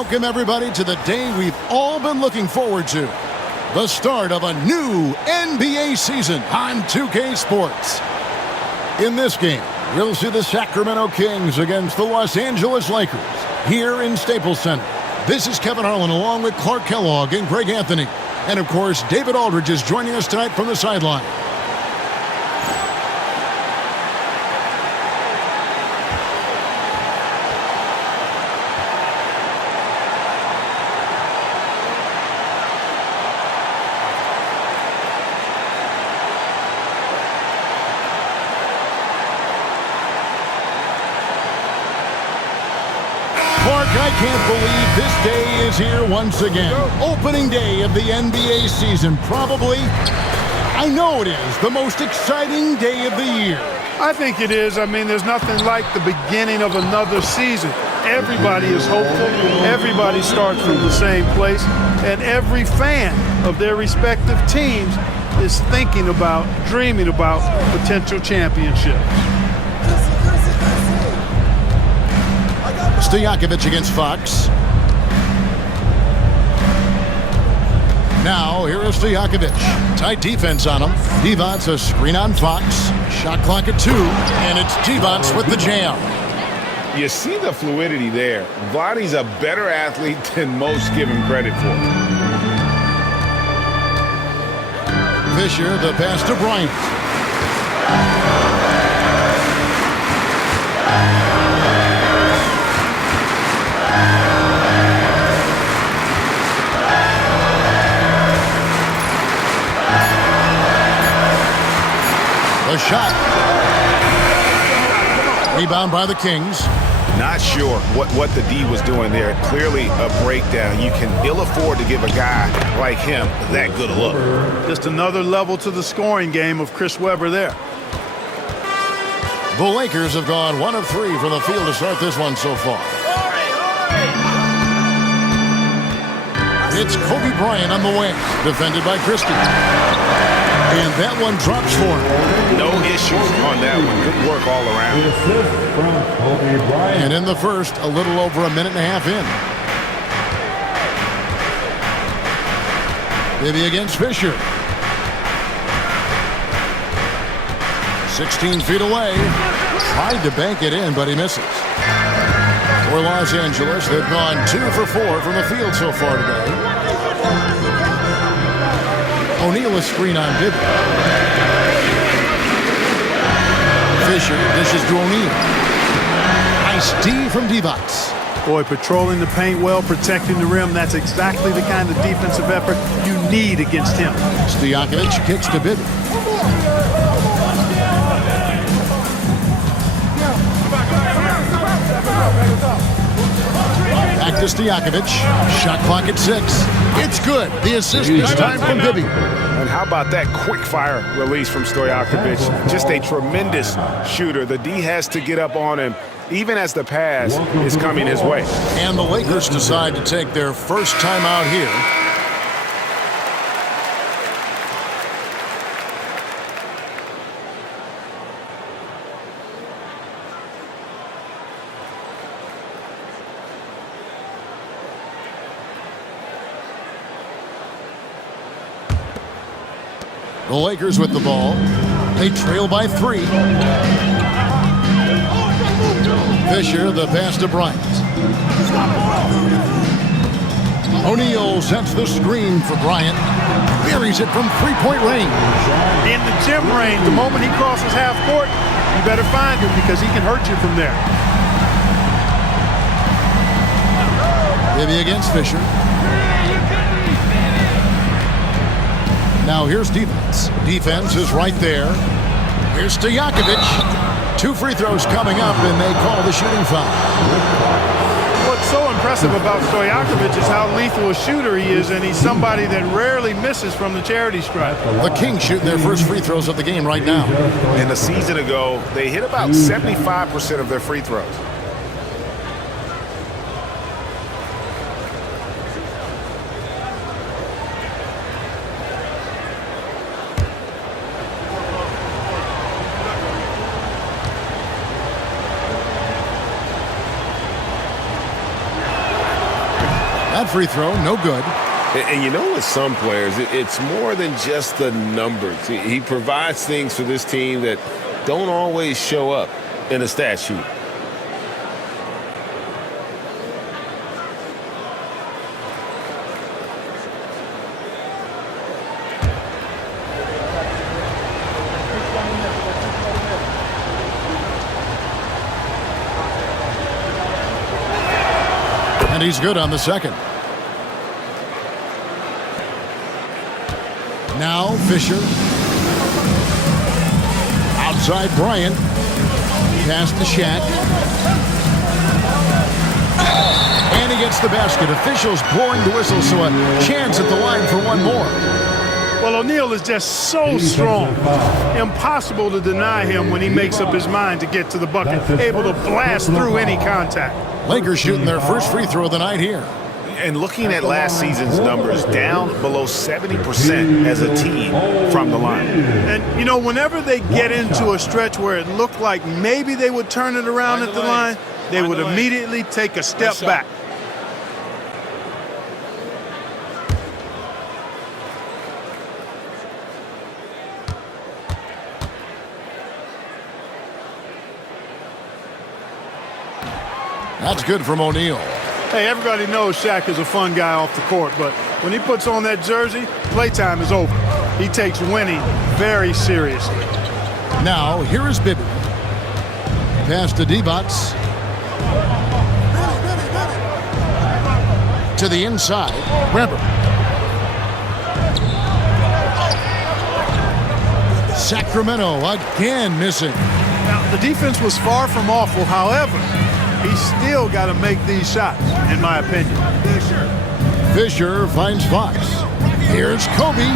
Welcome, everybody, to the day we've all been looking forward to. The start of a new NBA season on 2K Sports. In this game, we'll see the Sacramento Kings against the Los Angeles Lakers here in Staples Center. This is Kevin Harlan along with Clark Kellogg and Greg Anthony. And, of course, David Aldridge is joining us tonight from the sideline. I can't believe this day is here once again. Opening day of the NBA season. Probably, I know it is, the most exciting day of the year. I think it is. I mean, there's nothing like the beginning of another season. Everybody is hopeful. Everybody starts from the same place. And every fan of their respective teams is thinking about, dreaming about potential championships. Stojakovic against Fox. Now, here is Stojakovic. Tight defense on him. Divac a screen on Fox. Shot clock at 2, and it's Divac with the jam. You see the fluidity there. Vladdy's a better athlete than most give him credit for. Fisher, the pass to Bryant. The shot. Rebound by the Kings. Not sure what the D was doing there. Clearly a breakdown. You can ill afford to give a guy like him that good a look. Just another level to the scoring game of Chris Webber there. The Lakers have gone 1 of 3 from the field to start this one so far. It's Kobe Bryant on the wing, defended by Christie. And that one drops for him. No issues on that one. Good work all around. And in the first, a little over a minute and a half in. Bibby against Fisher. 16 feet away. Tried to bank it in, but he misses. For Los Angeles, they've gone 2 for 4 from the field so far today. O'Neal a screen on Bibby. Fisher dishes to O'Neal. Nice D from Divac. Boy, patrolling the paint well, protecting the rim. That's exactly the kind of defensive effort you need against him. Stojakovic kicks to Bibby. Back to Stojakovic. Shot clock at 6. It's good. The assist this time from Bibby. And how about that quick fire release from Stojakovic? Just a tremendous shooter. The D has to get up on him even as the pass is coming his way. And the Lakers decide to take their first time out here. The Lakers with the ball. They trail by 3. Fisher, the pass to Bryant. O'Neal sets the screen for Bryant. Buries it from 3-point range. In the gym range, the moment he crosses half court, you better find him because he can hurt you from there. Bibby against Fisher. Now here's defense. Defense is right there. Here's Stojakovic. 2 free throws coming up, and they call the shooting foul. What's so impressive about Stojakovic is how lethal a shooter he is, and he's somebody that rarely misses from the charity stripe. The Kings shooting their first free throws of the game right now. And a season ago, they hit about 75% of their free throws. That free throw, no good. And you know, with some players, it's more than just the numbers. He provides things for this team that don't always show up in a stat sheet. And he's good on the second. Now Fisher. Outside Bryant. Pass to Shaq. And he gets the basket. Officials blowing the whistle, so a chance at the line for one more. Well, O'Neal is just so strong. Impossible to deny him when he makes up his mind to get to the bucket. Able to blast through any contact. Lakers shooting their first free throw of the night here. And looking at last season's numbers, down below 70% as a team from the line. And, you know, whenever they get into a stretch where it looked like maybe they would turn it around at the line, they would immediately take a step back. That's good from O'Neal. Hey, everybody knows Shaq is a fun guy off the court, but when he puts on that jersey, playtime is over. He takes winning very seriously. Now, here is Bibby. Pass to D-Bots. To the inside. Weber. Sacramento again missing. Now, the defense was far from awful. However, he's still got to make these shots, in my opinion. Fisher finds Fox. Here's Kobe.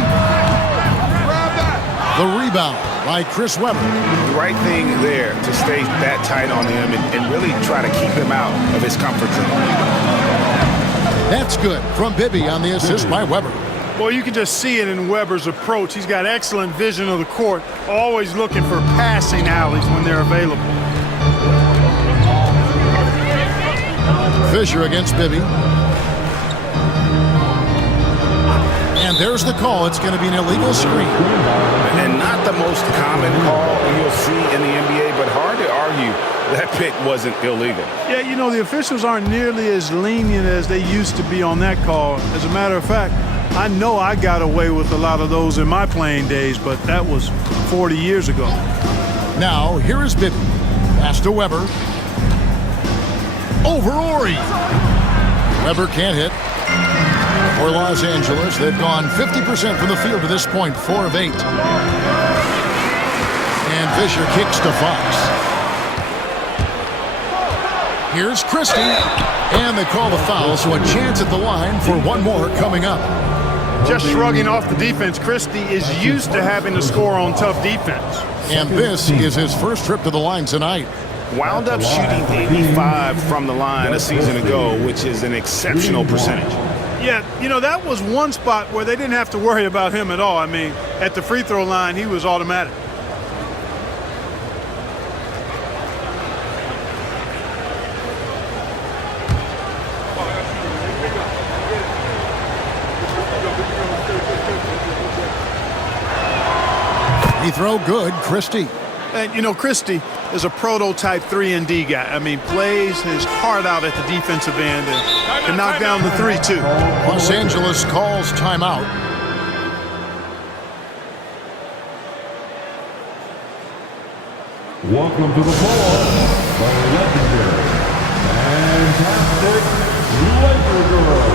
The rebound by Chris Webber. Right thing there to stay that tight on him and really try to keep him out of his comfort zone. That's good from Bibby on the assist by Webber. Well, you can just see it in Webber's approach. He's got excellent vision of the court, always looking for passing alleys when they're available. Fisher against Bibby. And there's the call. It's going to be an illegal screen. And not the most common call you'll see in the NBA, but hard to argue that pick wasn't illegal. Yeah, you know, the officials aren't nearly as lenient as they used to be on that call. As a matter of fact, I know I got away with a lot of those in my playing days, but that was 40 years ago. Now, here is Bibby. Pass to Webber. Over Ori. Webber can't hit. For Los Angeles, they've gone 50% from the field to this point, 4 of 8. And Fisher kicks to Fox. Here's Christie. And they call the foul, so a chance at the line for one more coming up. Just shrugging off the defense, Christie is used to having to score on tough defense. And this is his first trip to the line tonight. Wound up shooting 85 from the line a season ago, which is an exceptional percentage. Yeah, you know, that was one spot where they didn't have to worry about him at all. I mean, at the free throw line, he was automatic. He throw good, Christie. And, you know, Christie is a prototype 3-and-D guy. I mean, plays his heart out at the defensive end and can knock down the 3, too. Los Angeles calls timeout. Welcome to the floor, the legendary, fantastic Laker girl.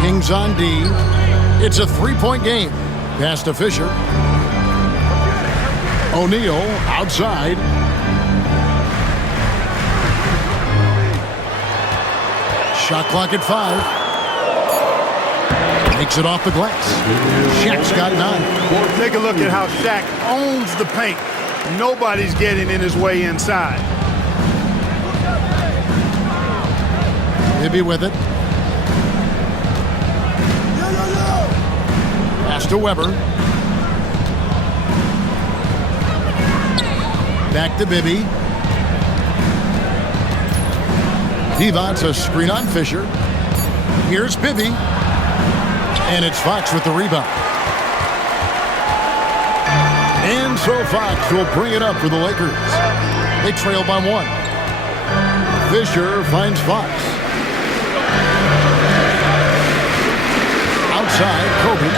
Kings on D. It's a 3-point game. Pass to Fisher. O'Neal outside. Shot clock at 5. Makes it off the glass. Shaq's got 9. Take a look at how Shaq owns the paint. Nobody's getting in his way inside. Bibby with it. Pass to Weber. Back to Bibby. Devon's a screen on Fisher. Here's Bibby. And it's Fox with the rebound. And so Fox will bring it up for the Lakers. They trail by 1. Fisher finds Fox. Outside, Kobe.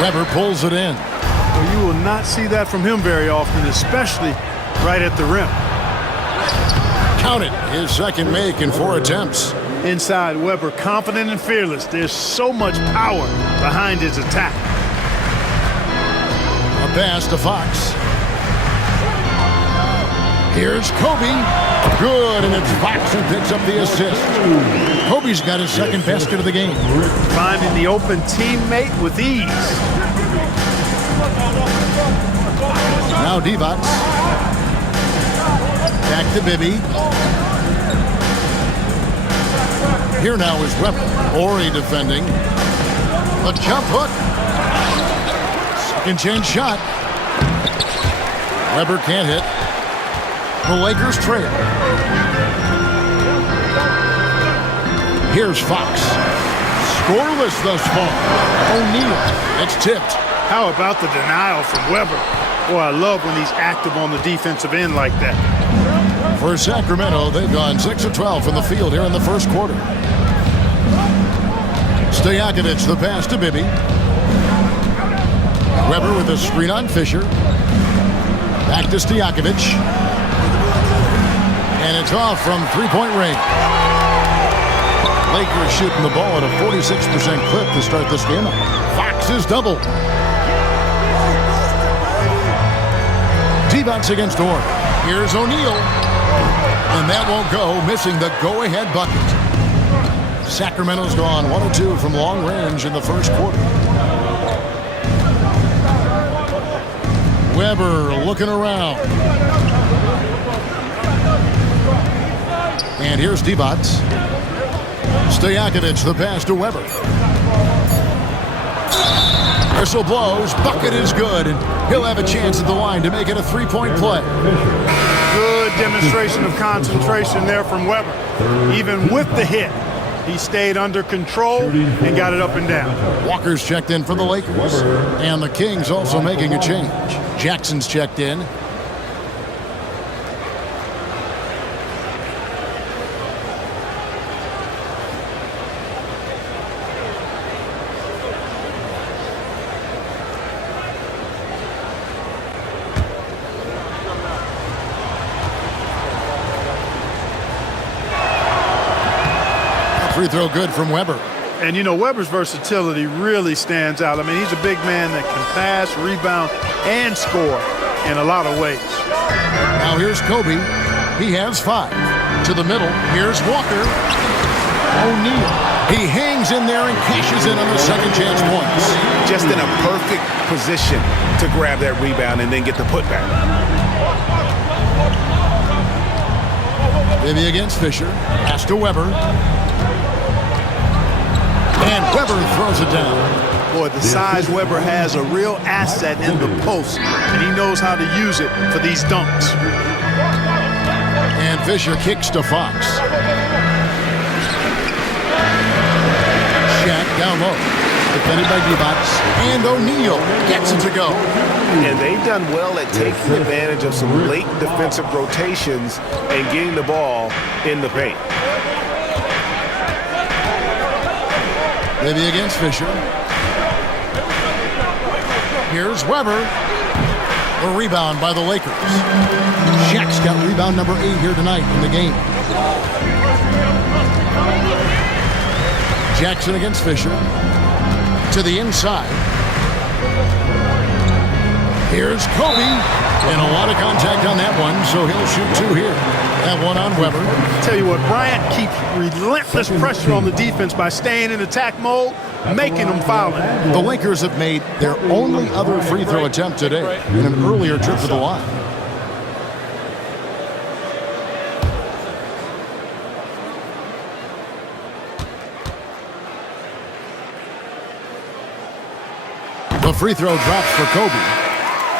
Weber pulls it in. Well, you will not see that from him very often, especially right at the rim. Count it. His second make in 4 attempts. Inside, Weber confident and fearless. There's so much power behind his attack. A pass to Fox. Here's Kobe. Good, and it's Fox who picks up the assist. Kobe's got his second basket of the game. Finding the open teammate with ease. Now Divac. Back to Bibby. Here now is Weber. Ori defending. A jump hook. Second chance shot. Weber can't hit. The Lakers trail. Here's Fox. Scoreless thus far. O'Neal. It's tipped. How about the denial from Weber? Boy, I love when he's active on the defensive end like that. For Sacramento, they've gone 6 of 12 from the field here in the first quarter. Stojakovic, the pass to Bibby. Weber with a screen on Fisher. Back to Stojakovic. And it's off from three-point range. Lakers shooting the ball at a 46% clip to start this game. Fox is double. Devon's against Orr. Here's O'Neal. And that won't go, missing the go-ahead bucket. Sacramento's gone 1 of 2 from long range in the first quarter. Weber looking around. And here's Divac. Stojakovic, the pass to Weber. Whistle blows. Bucket is good. And he'll have a chance at the line to make it a 3-point play. Good demonstration of concentration there from Weber. Even with the hit, he stayed under control and got it up and down. Walker's checked in for the Lakers. And the Kings also making a change. Jackson's checked in. Free throw good from Weber. And, you know, Weber's versatility really stands out. I mean, he's a big man that can pass, rebound, and score in a lot of ways. Now here's Kobe. He has 5. To the middle. Here's Walker. O'Neal. He hangs in there and cashes in on the second chance points. Just in a perfect position to grab that rebound and then get the putback. Bibby against Fisher. Pass to Weber. And Weber throws it down. Boy, the size Weber has a real asset in the post, and he knows how to use it for these dunks. And Fisher kicks to Fox. Shaq down low. Defended by Divac. And O'Neal gets it to go. And they've done well at taking advantage of some late defensive rotations and getting the ball in the paint. Bibby against Fisher. Here's Weber. A rebound by the Lakers. Shaq's got rebound number 8 here tonight in the game. Jackson against Fisher. to the inside. Here's Kobe. And a lot of contact on that one, so he'll shoot 2 here. That one on Weber. Tell you what, Bryant keeps relentless pressure on the defense by staying in attack mode, making them foul. The Lakers have made their only other free throw attempt today in an earlier trip to the line. The free throw drops for Kobe.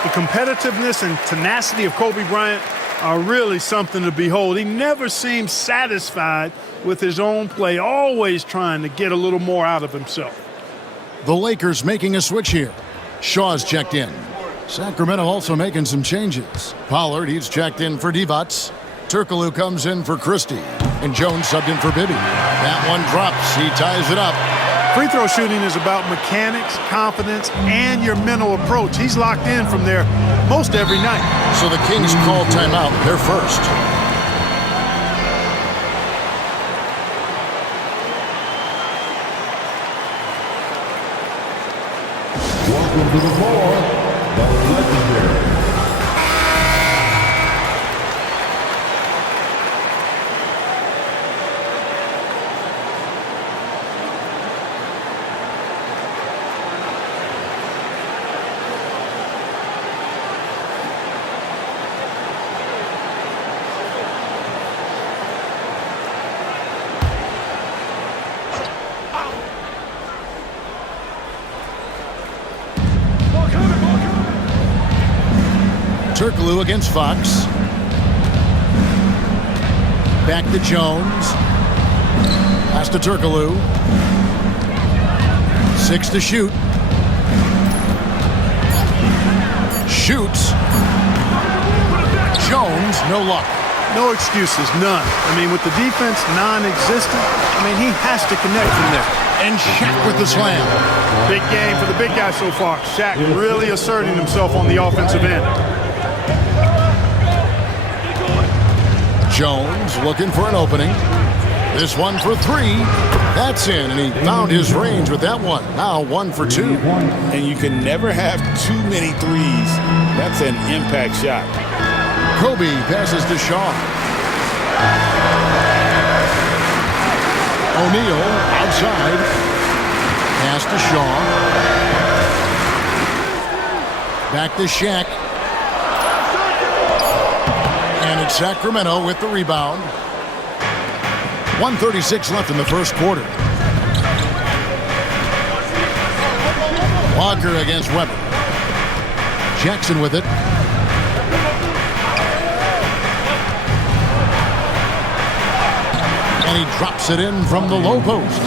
The competitiveness and tenacity of Kobe Bryant are really something to behold. He never seems satisfied with his own play, always trying to get a little more out of himself. The Lakers making a switch here. Shaw's checked in. Sacramento also making some changes. Pollard, he's checked in for Divac. Turkoglu comes in for Christie. And Jones subbed in for Bibby. That one drops. He ties it up. Free throw shooting is about mechanics, confidence, and your mental approach. He's locked in from there most every night. So the Kings call timeout. They're first. Welcome to the floor, the legendary. Turkoglu against Fox. Back to Jones. Pass to Turkoglu. 6 to shoot. Shoots. Jones, no luck. No excuses, none. I mean, with the defense non-existent, I mean, he has to connect from there. And Shaq with the slam. Big game for the big guy so far. Shaq really asserting himself on the offensive end. Jones looking for an opening. This one for 3. That's in, and he found his range with that one. Now 1 for 2. And you can never have too many threes. That's an impact shot. Kobe passes to Shaw. O'Neal outside. Pass to Shaw. Back to Shaq. And it's Sacramento with the rebound. 1:36 left in the first quarter. Walker against Weber. Jackson with it. And he drops it in from the low post.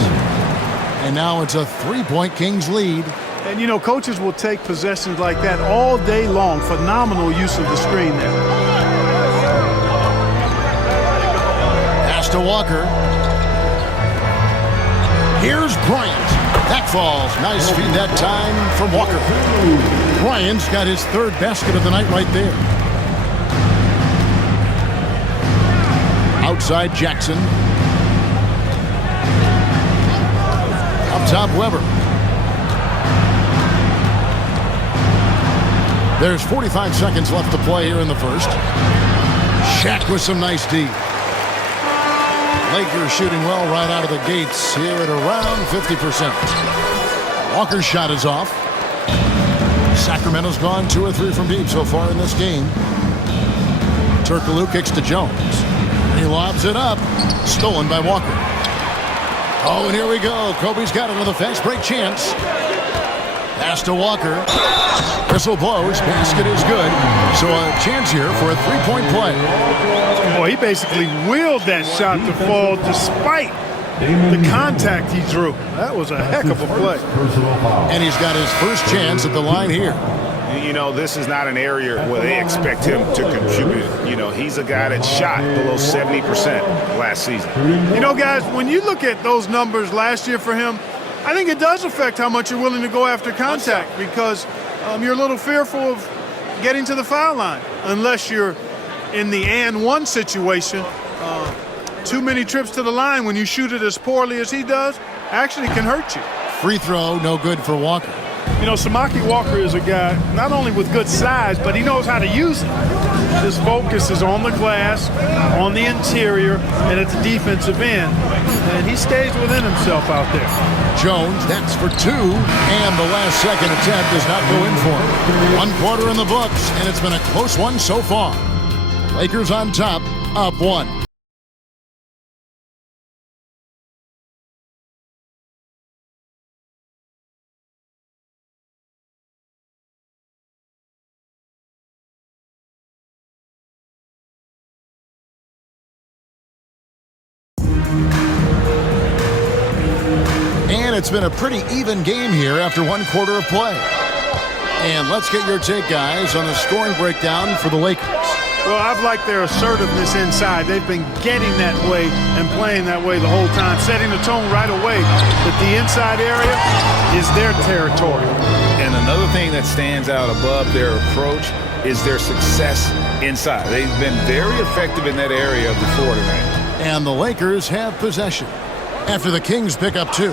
And now it's a 3-point Kings lead. And, you know, coaches will take possessions like that all day long. Phenomenal use of the screen there. Pass to Walker. Here's Bryant. That falls. Nice feed that time from Walker. Bryant's got his 3rd basket of the night right there. Outside Jackson. Up top Weber. There's 45 seconds left to play here in the first. Shaq with some nice D. Lakers shooting well right out of the gates here at around 50%. Walker's shot is off. Sacramento's gone 2 or 3 from deep so far in this game. Turkoglu kicks to Jones. He lobs it up. Stolen by Walker. Oh, and here we go. Kobe's got it with a fast break chance. Pass to Walker. Whistle blows. Basket is good. So a chance here for a 3-point play. Boy, he basically willed that shot to fall despite the contact he drew. That was a heck of a play. And he's got his first chance at the line here. You know, this is not an area where they expect him to contribute. You know, he's a guy that shot below 70% last season. You know, guys, when you look at those numbers last year for him, I think it does affect how much you're willing to go after contact because you're a little fearful of getting to the foul line unless you're in the and one situation. Too many trips to the line when you shoot it as poorly as he does actually can hurt you. Free throw, no good for Walker. You know, Samaki Walker is a guy not only with good size, but he knows how to use it. His focus is on the glass, on the interior, and at the defensive end. And he stays within himself out there. Jones, that's for 2, and the last second attempt does not go in for him. 1 quarter in the books, and it's been a close one so far. Lakers on top, up 1. And it's been a pretty even game here after 1 quarter of play. And let's get your take, guys, on the scoring breakdown for the Lakers. Well, I've liked their assertiveness inside. They've been getting that way and playing that way the whole time, setting the tone right away that the inside area is their territory. And another thing that stands out above their approach is their success inside. They've been very effective in that area of the floor tonight. And the Lakers have possession after the Kings pick up 2.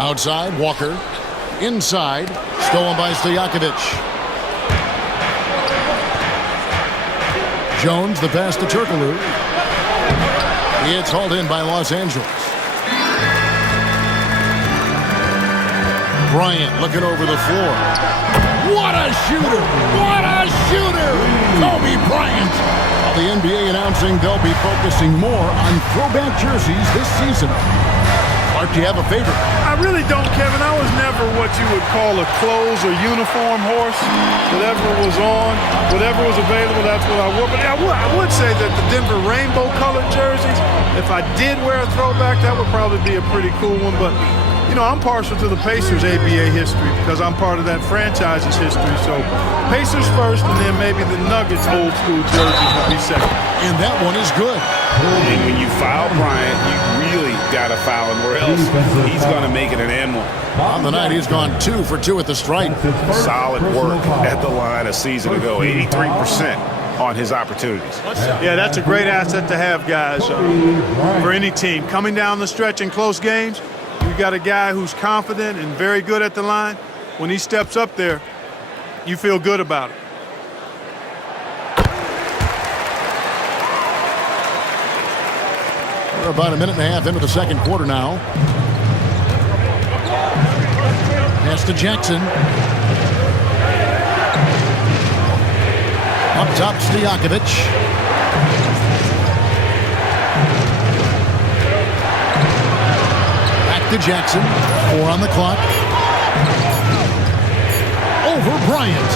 Outside, Walker. Inside, stolen by Stojakovic. Jones, the pass to Turkoglu. It's hauled in by Los Angeles. Bryant looking over the floor. What a shooter! What a shooter! Kobe Bryant! The NBA announcing they'll be focusing more on throwback jerseys this season. Clark, do you have a favorite? I really don't, Kevin. I was never what you would call a clothes or uniform horse. Whatever was on, whatever was available, that's what I wore. But I would say that the Denver rainbow-colored jerseys, if I did wear a throwback, that would probably be a pretty cool one. But, you know, I'm partial to the Pacers' ABA history because I'm part of that franchise's history. So Pacers first, and then maybe the Nuggets old-school jerseys would be second. And that one is good. And when you foul Bryant, you really got to foul him, or else he's going to make it an and 1. On the night, he's gone 2 for 2 at the stripe. Solid work at the line a season ago, 83% on his opportunities. Yeah, that's a great asset to have, guys, for any team. Coming down the stretch in close games, you got a guy who's confident and very good at the line. When he steps up there, you feel good about it. We're about a minute and a half into the second quarter now. Pass to Jackson. Up top, Stojakovic. Back to Jackson. 4 on the clock. Over Bryant.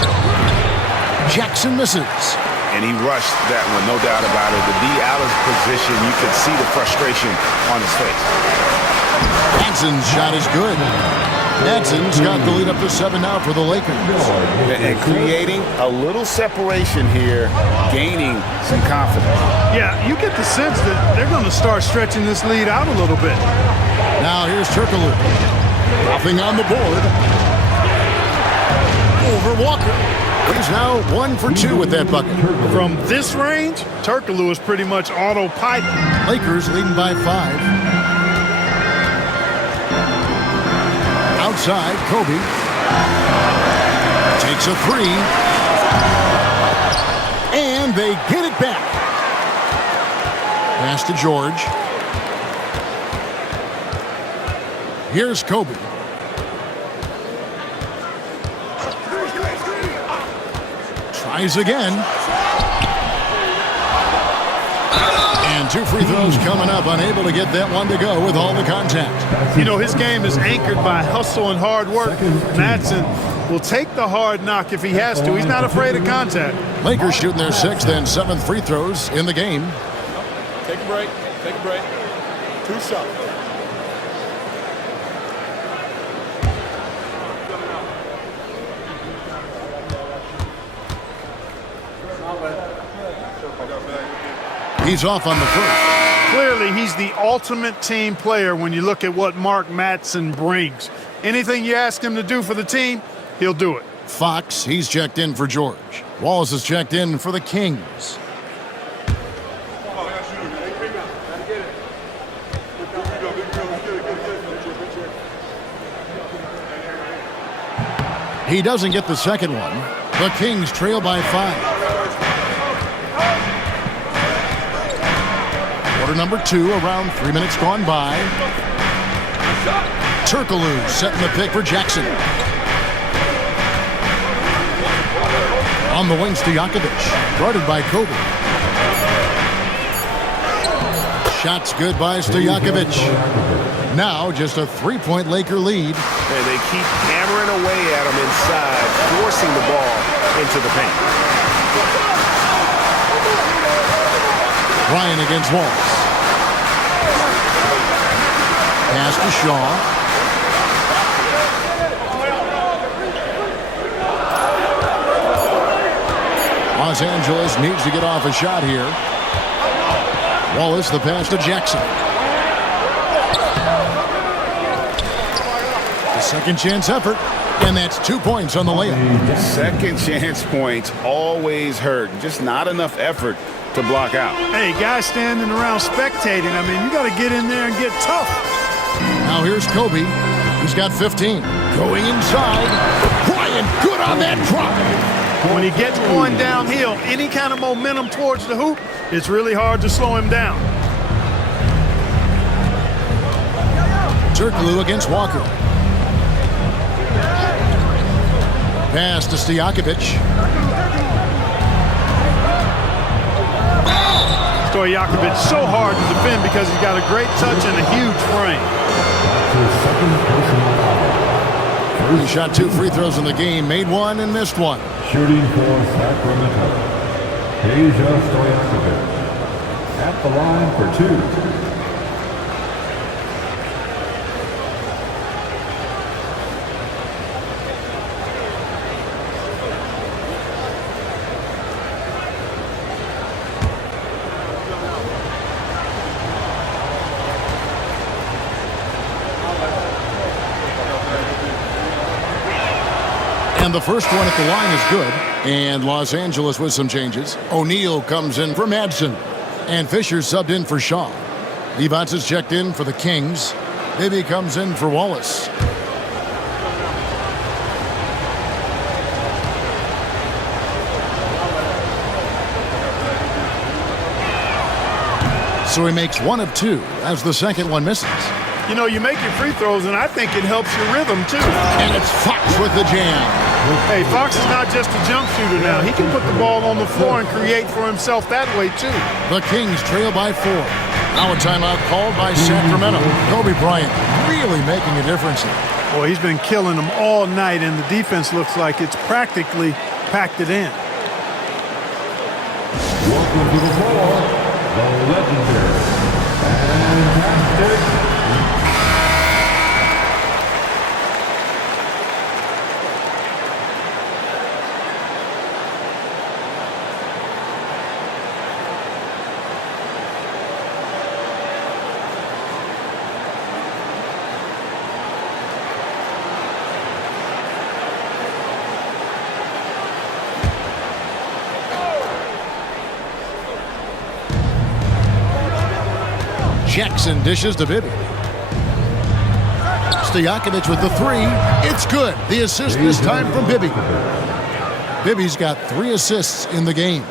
Jackson misses. And he rushed that one, no doubt about it. The D out of position, you could see the frustration on his face. Madson's shot is good. Madson's got the lead up to 7 now for the Lakers. And creating a little separation here, gaining some confidence. Yeah, you get the sense that they're going to start stretching this lead out a little bit. Now here's Turkoglu. Nothing on the board. Over Walker. He's now 1 for 2 with that bucket. From this range, Turkoglu is pretty much autopilot. Lakers leading by 5. Outside, Kobe. Takes a 3. And they get it back. Pass to George. Here's Kobe. Tries again. And 2 free throws coming up. Unable to get that one to go with all the contact. You know, his game is anchored by hustle and hard work. Madsen will take the hard knock if he has to. He's not afraid of contact. Lakers shooting their 6th and 7th free throws in the game. Take a break. Take a break. 2 shots. He's off on the first. Clearly, he's the ultimate team player when you look at what Mark Madsen brings. Anything you ask him to do for the team, he'll do it. Fox, he's checked in for George. Wallace is checked in for the Kings. He doesn't get the second one. The Kings trail by 5. Quarter number 2, around 3 minutes gone by. Turkoglu setting the pick for Jackson. On the wing, Stojakovic, guarded by Kobe. Shots good by Stojakovic. Now just a 3-point Laker lead. And they keep hammering away at him inside, forcing the ball into the paint. Bryant against Wallace. Pass to Shaw. Los Angeles needs to get off a shot here. Wallace, the pass to Jackson. The second chance effort, and that's 2 points on the layup. Second chance points always hurt. Just not enough effort to block out. Hey, guys standing around spectating. I mean, you got to get in there and get tough. Now here's Kobe. He's got 15. Going inside. Bryant, good on that drop. When he gets going downhill, any kind of momentum towards the hoop, it's really hard to slow him down. Turkoglu against Walker. Pass to Stojakovic. Stojakovic so hard to defend because he's got a great touch and a huge frame. He shot 2 free throws in the game, made 1 and missed 1. Shooting for Sacramento, Peja Stojakovic. At the line for 2. And the first one at the line is good. And Los Angeles with some changes. O'Neal comes in for Madsen. And Fisher subbed in for Shaw. Leibovitz is checked in for the Kings. Bibby comes in for Wallace. So he makes 1 of 2 as the second one misses. You know, you make your free throws, and I think it helps your rhythm, too. And it's Fox with the jam. Hey, Fox is not just a jump shooter now. He can put the ball on the floor and create for himself that way, too. The Kings trail by 4. Now a timeout called by Sacramento. Kobe Bryant really making a difference. Boy, he's been killing them all night, and the defense looks like it's practically packed it in. Welcome to the floor, the legendary, fantastic. Jackson dishes to Bibby. Stojakovic with the 3. It's good. The assist this time from Bibby. Bibby's got 3 assists in the game.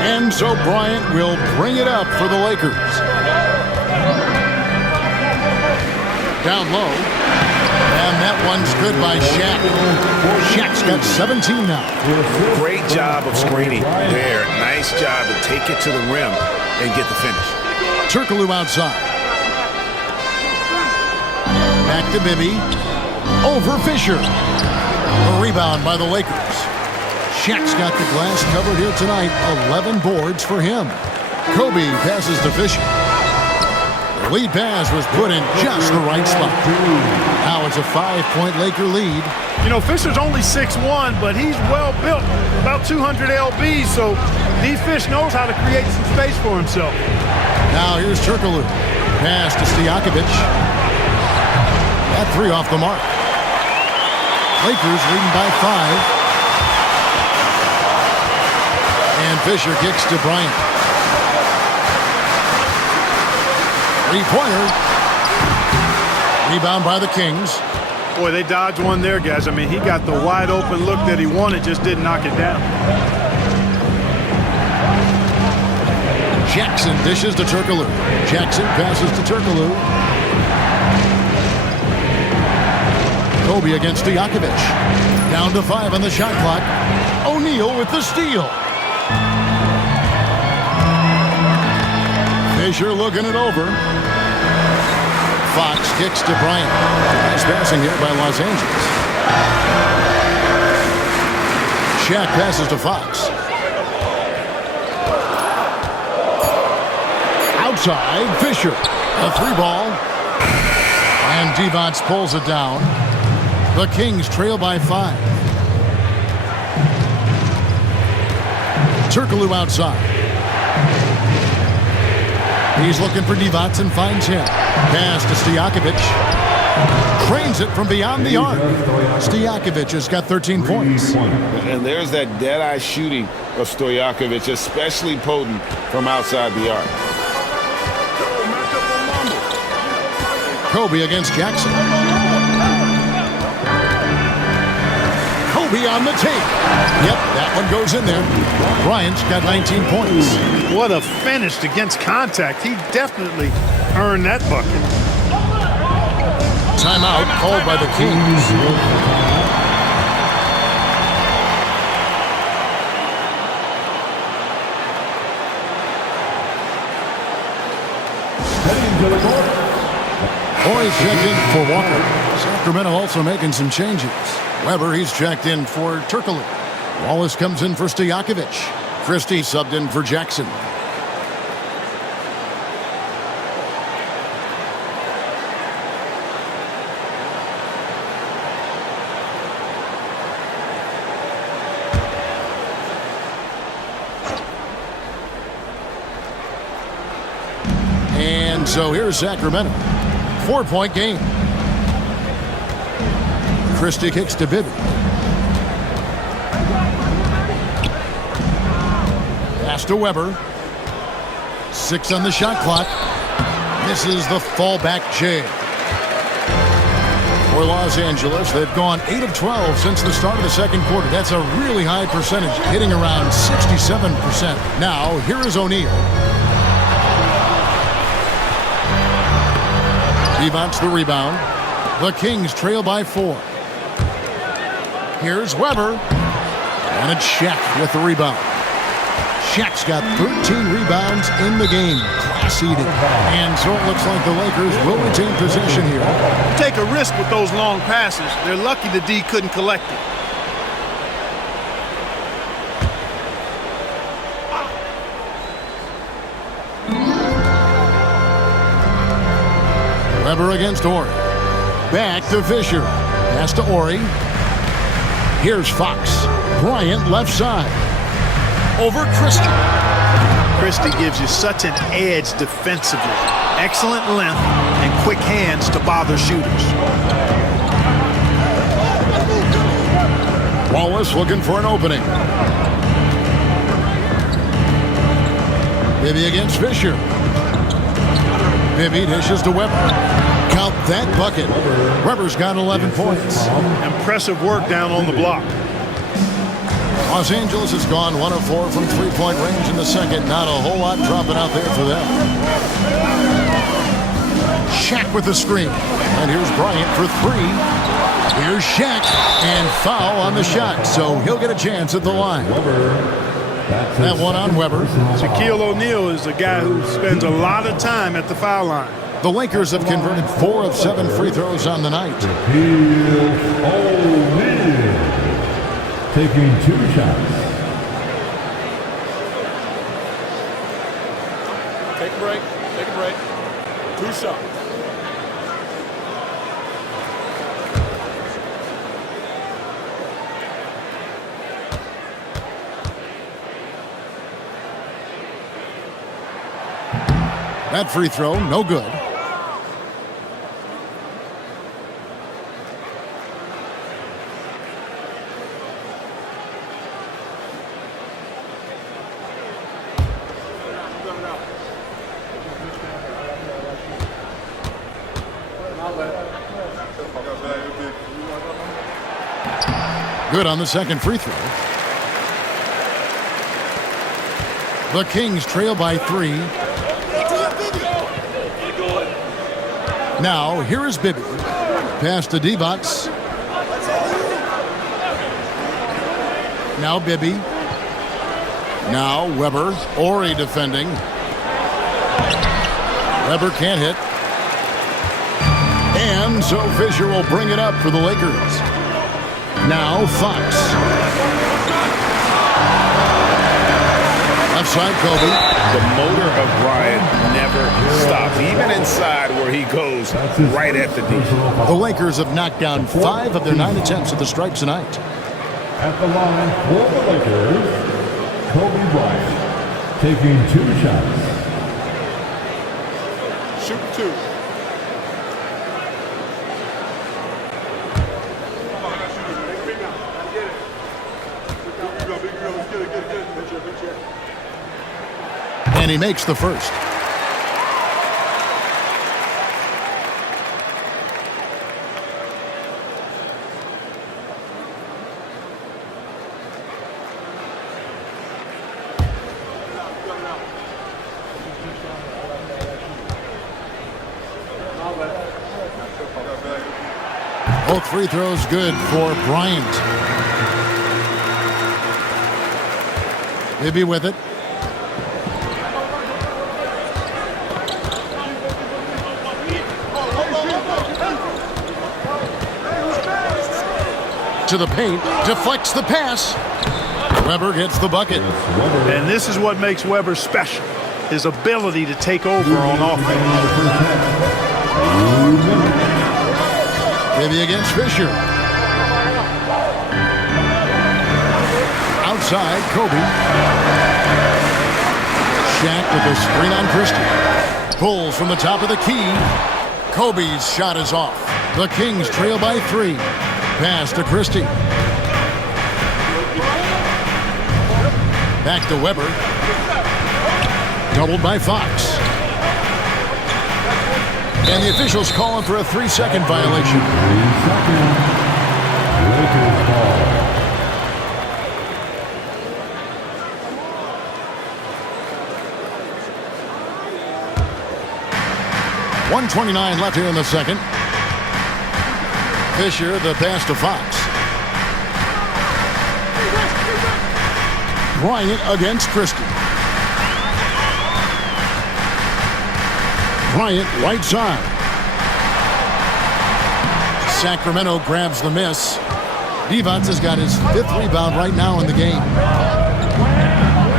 And so Bryant will bring it up for the Lakers. Down low. And that one's good by Shaq. Shaq's got 17 now. Great job of screening there. Nice job to take it to the rim and get the finish. Turkoglu outside. Back to Bibby. Over Fisher. A rebound by the Lakers. Shaq's got the glass covered here tonight. 11 boards for him. Kobe passes to Fisher. The lead pass was put in just the right spot. Now it's a 5-point Laker lead. You know, Fisher's only 6'1", but he's well built, about 200 lbs, so D-Fish knows how to create some space for himself. Now here's Turkoglu. Pass to Stojakovic. That 3 off the mark. Lakers leading by 5. And Fisher kicks to Bryant. 3-pointer. Rebound by the Kings. Boy, they dodged one there, guys. I mean, he got the wide open look that he wanted, just didn't knock it down. Jackson dishes to Turkoglu. Jackson passes to Turkoglu. Kobe against Stojakovic. Down to 5 on the shot clock. O'Neal with the steal. Fisher looking it over. Fox kicks to Bryant. Nice passing here by Los Angeles. Shaq passes to Fox. Outside, Fisher. A 3-ball. And Divac pulls it down. The Kings trail by 5. Turkoglu outside. He's looking for Divac and finds him. Pass to Stojakovic. Trains it from beyond the arc. Stojakovic has got 13 points. And there's that dead-eye shooting of Stojakovic, especially potent from outside the arc. Kobe against Jackson. Kobe on the tape. Yep, that one goes in there. Bryant's got 19 points. What a finish against contact. He definitely earned that bucket. Timeout called by the Kings. Heading to the court. Boys checked in for Walker. Sacramento also making some changes. Weber, he's checked in for Turkoglu. Wallace comes in for Stojakovic. Christie subbed in for Jackson. And so here's Sacramento. 4-point game. Christie kicks to Bibby. Pass to Weber. 6 on the shot clock. Misses the fallback jam. For Los Angeles, they've gone 8 of 12 since the start of the second quarter. That's a really high percentage, hitting around 67%. Now, here is O'Neal. Divac the rebound. The Kings trail by 4. Here's Weber. And it's Shaq with the rebound. Shaq's got 13 rebounds in the game. Class eating. And so it looks like the Lakers will retain possession here. Take a risk with those long passes. They're lucky the D couldn't collect it. Weber against Ori. Back to Fisher. Pass to Ori. Here's Fox. Bryant left side. Over Christie. Christie gives you such an edge defensively. Excellent length and quick hands to bother shooters. Wallace looking for an opening. Bibby against Fisher. Bibby dishes to Weber. Count that bucket. Weber's got 11 points. Impressive work down on the block. Los Angeles has gone 1 of 4 from three-point range in the second. Not a whole lot dropping out there for them. Shaq with the screen. And here's Bryant for 3. Here's Shaq. And foul on the shot. So he'll get a chance at the line. That one on Weber. Shaquille O'Neal is a guy who spends a lot of time at the foul line. The Lakers have converted 4 of 7 free throws on the night. O'Neal taking 2 shots. Take a break. Take a break. 2 shots. That free throw, no good. Good on the second free throw. The Kings trail by 3. Now, here is Bibby. Pass to Divac. Now Bibby. Now Weber. Ori defending. Weber can't hit. And so Fisher will bring it up for the Lakers. Now Fox. Left side, Kobe. The motor of Bryant never stops, even inside where he goes right at the D. The Lakers have knocked down 5 of their 9 attempts at the stripes tonight. At the line for the Lakers, Kobe Bryant taking 2 shots. Shoot 2. And he makes the first. Both free throws good for Bryant. Bibby with it. To the paint, deflects the pass. Weber gets the bucket. And this is what makes Weber special, his ability to take over on offense. Bibby against Fisher. Outside, Kobe. Shaq with the screen on Christie. Pulls from the top of the key. Kobe's shot is off. The Kings trail by 3. Pass to Christie. Back to Weber. Doubled by Fox. And the officials calling for a 3-second violation. 3 seconds. Lakers ball. .129 left here in the second. Fisher, the pass to Fox. Bryant against Christie. Bryant, right side. Sacramento grabs the miss. Divac has got his 5th rebound right now in the game.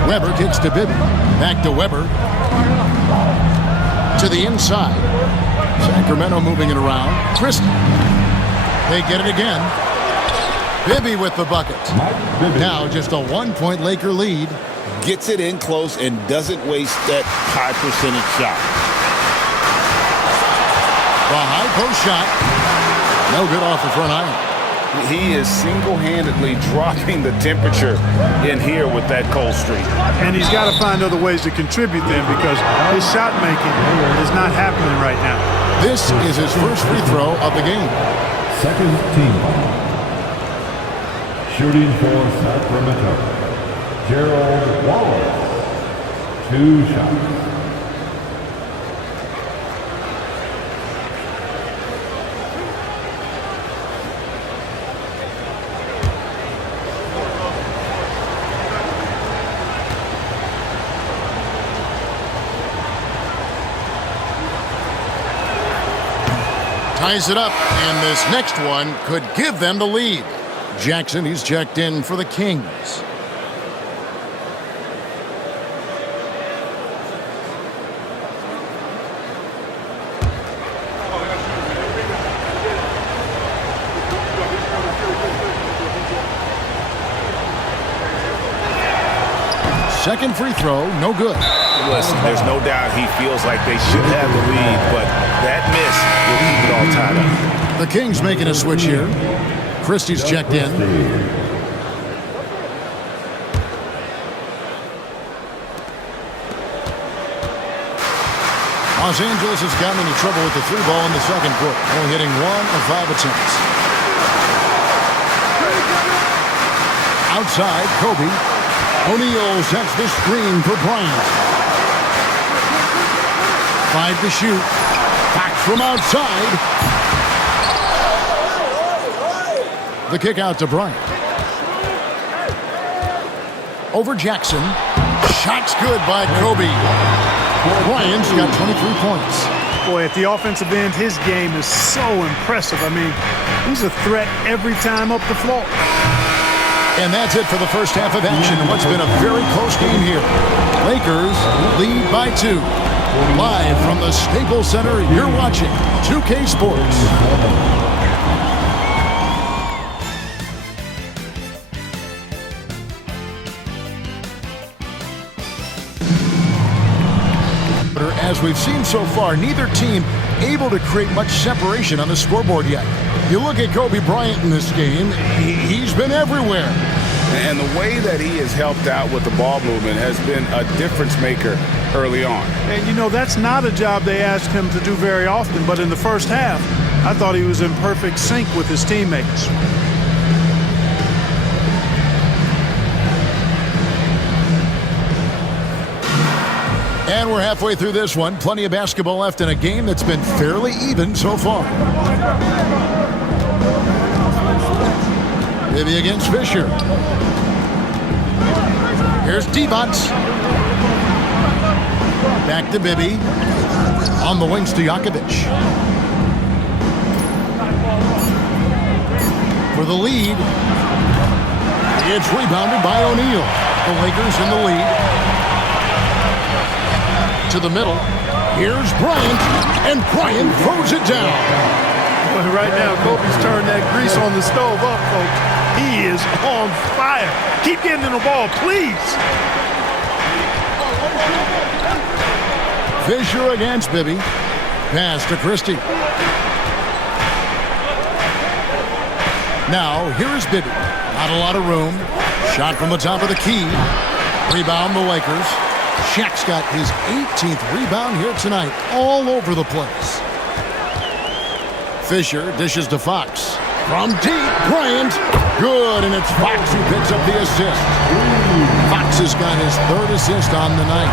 Weber kicks to Bibby. Back to Weber. To the inside. Sacramento moving it around. Christie. They get it again. Bibby with the bucket. Now just a 1-point Laker lead. Gets it in close and doesn't waste that high percentage shot. The high post shot. No good off the front iron. He is single-handedly dropping the temperature in here with that cold streak. And he's got to find other ways to contribute then, because his shot making is not happening right now. This is his first free throw of the game. Second team. Shooting for Sacramento, Gerald Wallace. 2 shots. Ties it up, and this next one could give them the lead. Jackson, he's checked in for the Kings. Second free throw, no good. Listen, there's no doubt he feels like they should have the lead, but that miss will keep it all tied up. The Kings making a switch here. Christie's checked in. Los Angeles has gotten into trouble with the 3 ball in the second quarter, only hitting 1 of 5 attempts. Outside, Kobe. O'Neal sets the screen for Bryant. 5 to shoot. Back from outside. The kick out to Bryant. Over Jackson. Shot's good by Kobe. Bryant's got 23 points. Boy, at the offensive end, his game is so impressive. I mean, he's a threat every time up the floor. And that's it for the first half of action in what's been a very close game here. Lakers lead by 2. Live from the Staples Center, you're watching 2K Sports. As we've seen so far, neither team able to create much separation on the scoreboard yet. You look at Kobe Bryant in this game, he's been everywhere. And the way that he has helped out with the ball movement has been a difference maker early on. And, you know, that's not a job they ask him to do very often, but in the first half, I thought he was in perfect sync with his teammates. And we're halfway through this one. Plenty of basketball left in a game that's been fairly even so far. Bibby against Fisher. Here's Divac. Back to Bibby. On the wings to Jakovic. For the lead. It's rebounded by O'Neal. The Lakers in the lead. To the middle. Here's Bryant. And Bryant throws it down. But right now, Kobe's turned that grease on the stove up, folks. He is on fire. Keep getting in the ball, please. Fisher against Bibby. Pass to Christie. Now, here is Bibby. Not a lot of room. Shot from the top of the key. Rebound the Lakers. Shaq's got his 18th rebound here tonight. All over the place. Fisher dishes to Fox. From deep, Bryant. Good, and it's Fox who picks up the assist. Fox has got his 3rd assist on the night.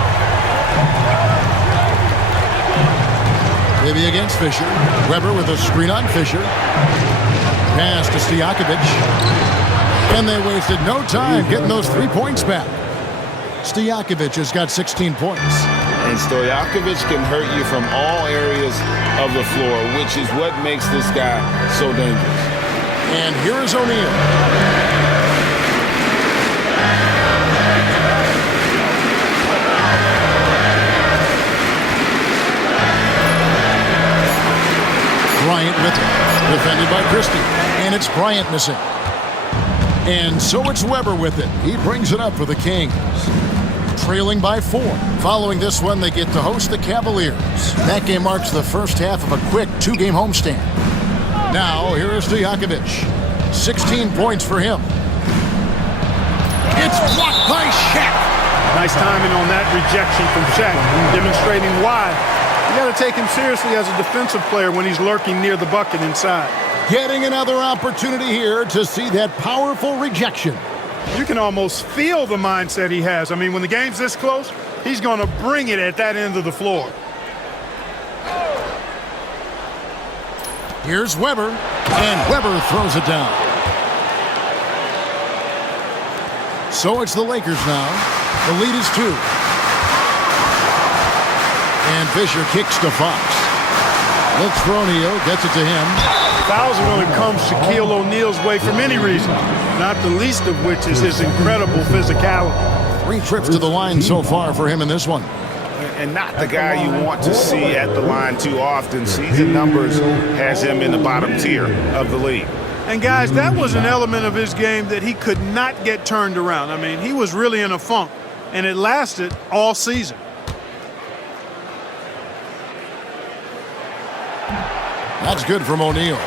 Bibby against Fisher. Weber with a screen on Fisher. Pass to Stojakovic. And they wasted no time getting those 3 points back. Stojakovic has got 16 points. And Stojakovic can hurt you from all areas of the floor, which is what makes this guy so dangerous. And here is O'Neal. Bryant with it. Defended by Christie. And it's Bryant missing. And so it's Weber with it. He brings it up for the Kings. Trailing by 4. Following this one, they get to host the Cavaliers. That game marks the first half of a quick 2-game homestand. Now, here is Stojakovic. 16 points for him. It's blocked by Shaq. Nice timing on that rejection from Shaq, demonstrating why. You got to take him seriously as a defensive player when he's lurking near the bucket inside. Getting another opportunity here to see that powerful rejection. You can almost feel the mindset he has. I mean, when the game's this close, he's going to bring it at that end of the floor. Here's Weber, and Weber throws it down. So it's the Lakers now. The lead is 2. And Fisher kicks to Fox. Looks for O'Neal, gets it to him. Fouls are going to come Shaquille O'Neal's way for many reasons, not the least of which is his incredible physicality. 3 trips to the line so far for him in this one. And not the guy you want to see at the line too often. Season numbers has him in the bottom tier of the league. And guys, that was an element of his game that he could not get turned around. I mean, he was really in a funk, and it lasted all season. That's good from O'Neal.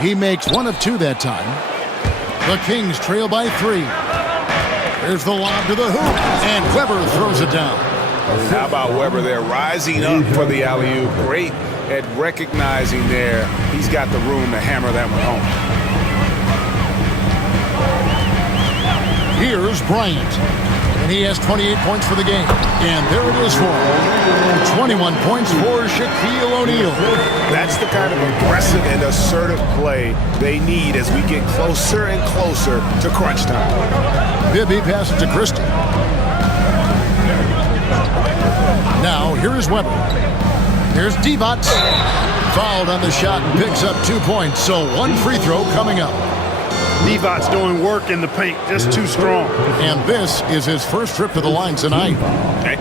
He makes one of two that time. The Kings trail by 3. Here's the lob to the hoop, and Weber throws it down. How about Weber there rising up for the alley-oop? Great at recognizing there. He's got the room to hammer that one home. Here's Bryant, and he has 28 points for the game. And there it is for him. 21 points for Shaquille O'Neal. That's the kind of aggressive and assertive play they need as we get closer and closer to crunch time. Bibby passes to Christie. Now, here is Weber. Here's Divac. Fouled on the shot and picks up 2 points, so one free throw coming up. Divac's doing work in the paint, just too strong. And this is his first trip to the line tonight.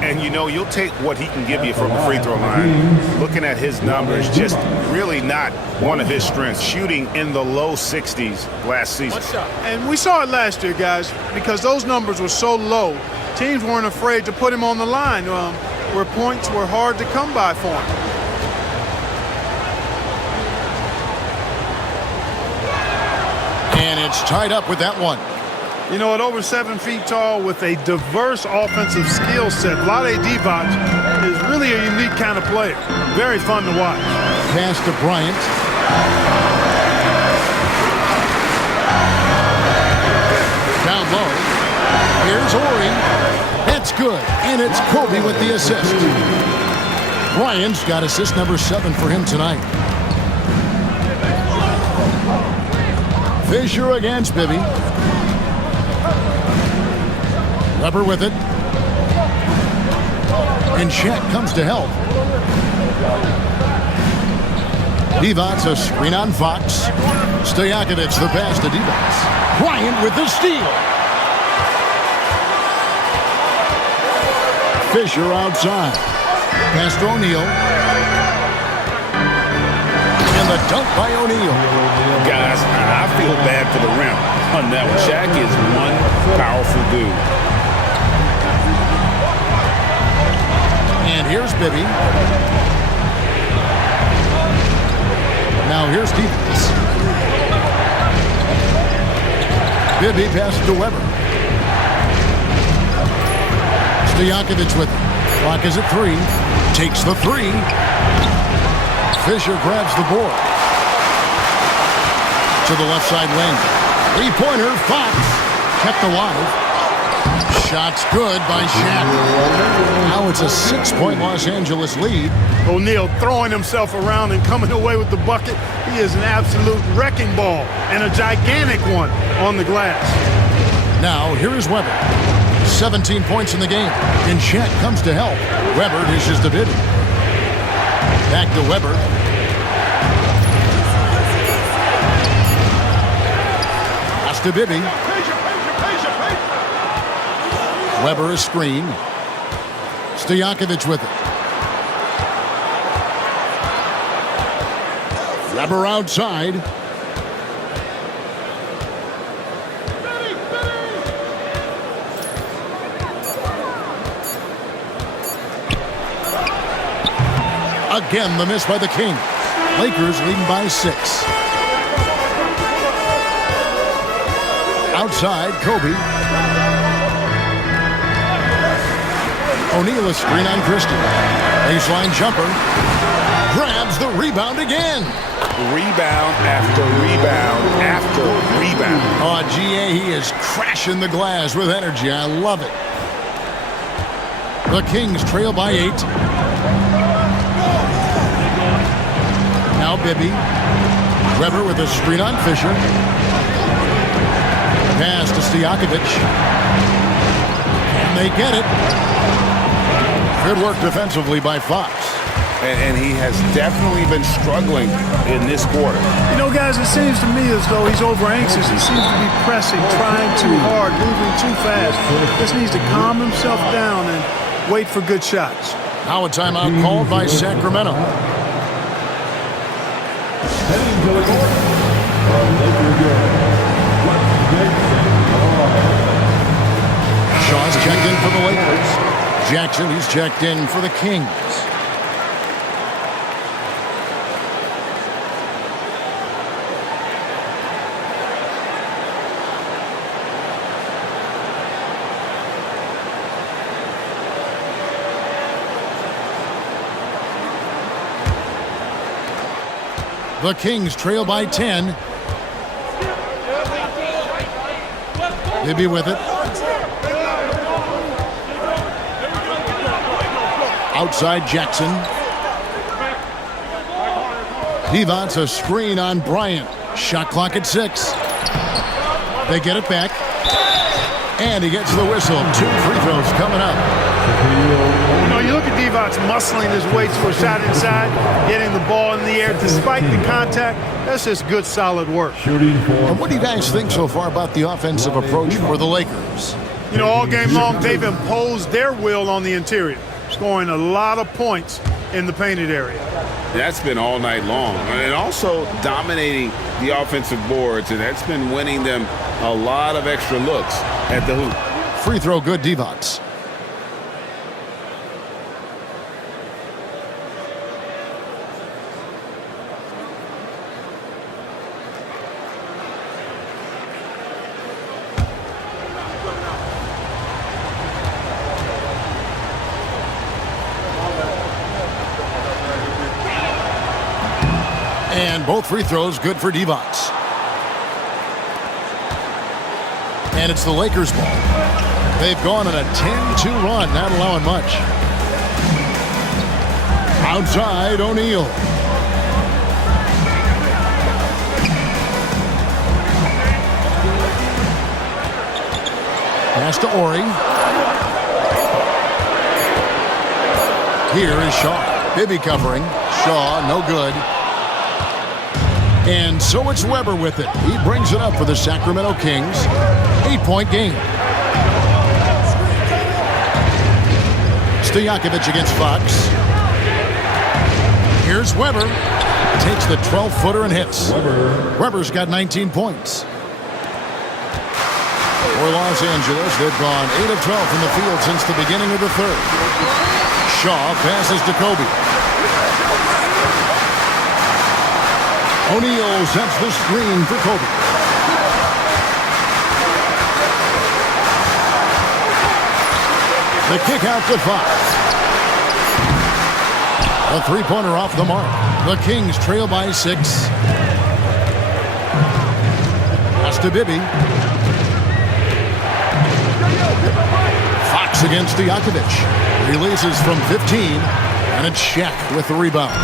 And you know, you'll take what he can give you from the free throw line. Looking at his numbers, just really not one of his strengths. Shooting in the low 60s last season. And we saw it last year, guys, because those numbers were so low. Teams weren't afraid to put him on the line where points were hard to come by for him. And it's tied up with that one. You know, at over 7 feet tall with a diverse offensive skill set, Vlade Divac is really a unique kind of player. Very fun to watch. Pass to Bryant. Down low. Here's Horry. That's good. And it's Kobe with the assist. Bryant's got assist number 7 for him tonight. Fisher against Bibby. Weber with it. And Shaq comes to help. Divac a screen on Fox. Stojakovic the pass to Divac. Bryant with the steal. Fisher outside. Pass to O'Neal. And the dunk by O'Neal. Guys, I feel bad for the rim on that one. Shaq is one powerful dude. And here's Bibby. Now here's Divac. Bibby passes to Weber. Stojakovic with it. Clock is at 3. Takes the 3. Fisher grabs the board. To the left side wing. 3-pointer, Fox. Kept alive. Shot's good by Shaq. Now it's a 6-point Los Angeles lead. O'Neal throwing himself around and coming away with the bucket. He is an absolute wrecking ball and a gigantic one on the glass. Now here is Weber. 17 points in the game. And Shaq comes to help. Weber dishes to Bibby. Back to Weber. Pass to Bibby. Weber a screen. Stojakovic with it. Weber outside. Again, the miss by the Kings. Lakers leading by 6. Outside, Kobe. O'Neal a screen on Christie. Baseline jumper. Grabs the rebound again. Rebound after rebound after rebound. Oh, GA, he is crashing the glass with energy. I love it. The Kings trail by 8. Now Bibby. Weber with a screen on Fisher. Pass to Stojakovic. And they get it. Good work defensively by Fox. And he has definitely been struggling in this quarter. You know, guys, it seems to me as though he's over anxious. He seems to be pressing, trying too hard, moving too fast. Just needs to calm himself down and wait for good shots. Now a timeout called by Sacramento. Heading to the court, Shaw's checked in for the Lakers. Jackson, he's checked in for the Kings. The Kings trail by 10. Bibby with it. Outside Jackson. Divac, a screen on Bryant. Shot clock at 6. They get it back. And he gets the whistle. 2 free throws coming up. You know, you look at Divac muscling his way to a shot inside, getting the ball in the air despite the contact. That's just good, solid work. And what do you guys think so far about the offensive approach for the Lakers? You know, all game long, they've imposed their will on the interior, scoring a lot of points in the painted area. That's been all night long. And also dominating the offensive boards, and that's been winning them a lot of extra looks at the hoop. Free throw good, Divac. And both free throws good for Divac. And it's the Lakers' ball. They've gone on a 10-2 run, not allowing much. Outside, O'Neal. Pass to Ori. Here is Shaw. Bibby covering. Shaw, no good. And so it's Weber with it. He brings it up for the Sacramento Kings. 8-point game. Stojakovic against Fox. Here's Weber. Takes the 12-footer and hits. Weber's got 19 points. For Los Angeles, they've gone 8 of 12 from the field since the beginning of the third. Shaw passes to Kobe. O'Neal sets the screen for Kobe. The kick out to Fox. A three-pointer off the mark. The Kings trail by 6. Pass to Bibby. Fox against Stojakovic. Releases from 15. And it's Shaq with the rebound.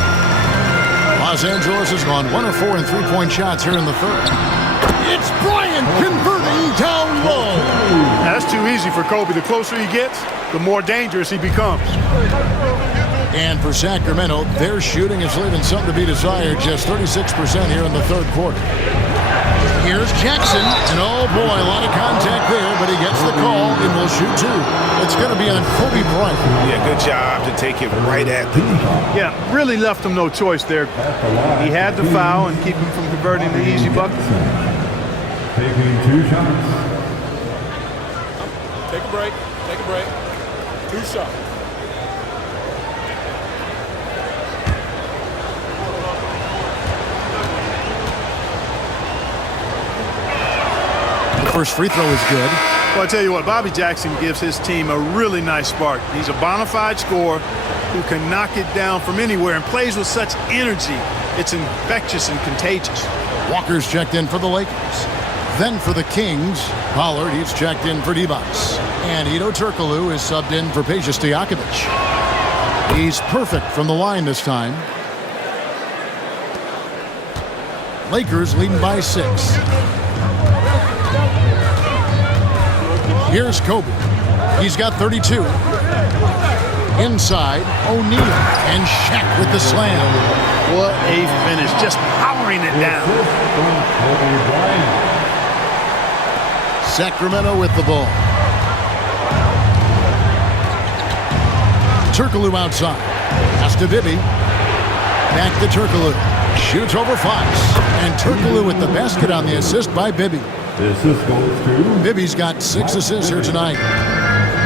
Los Angeles has gone 1 of 4 in three-point shots here in the third. It's Bryant converting down low. That's too easy for Kobe. The closer he gets, the more dangerous he becomes. And for Sacramento, their shooting is leaving something to be desired. Just 36% here in the third quarter. Here's Jackson, and oh boy, a lot of contact there, but he gets the call and will shoot 2. It's going to be on Kobe Bryant. Yeah, good job to take it right at the knee. Yeah, really left him no choice there. He had to foul and keep him from converting the easy bucket. Taking 2 shots. Take a break. Take a break. 2 shots. First free throw is good. Well, I tell you what, Bobby Jackson gives his team a really nice spark. He's a bona fide scorer who can knock it down from anywhere and plays with such energy. It's infectious and contagious. Walker's checked in for the Lakers. Then for the Kings, Pollard, he's checked in for Divac. And Hedo Turkoglu is subbed in for Peja Stojakovic. He's perfect from the line this time. Lakers leading by 6. Here's Kobe. He's got 32. Inside, O'Neal. And Shaq with the slam. What a finish. Just powering it down. Sacramento with the ball. Turkoglu outside. Pass to Bibby. Back to Turkoglu. Shoots over Fox. And Turkoglu with the basket on the assist by Bibby. The assist goes to Bibby's got 6 assists here tonight.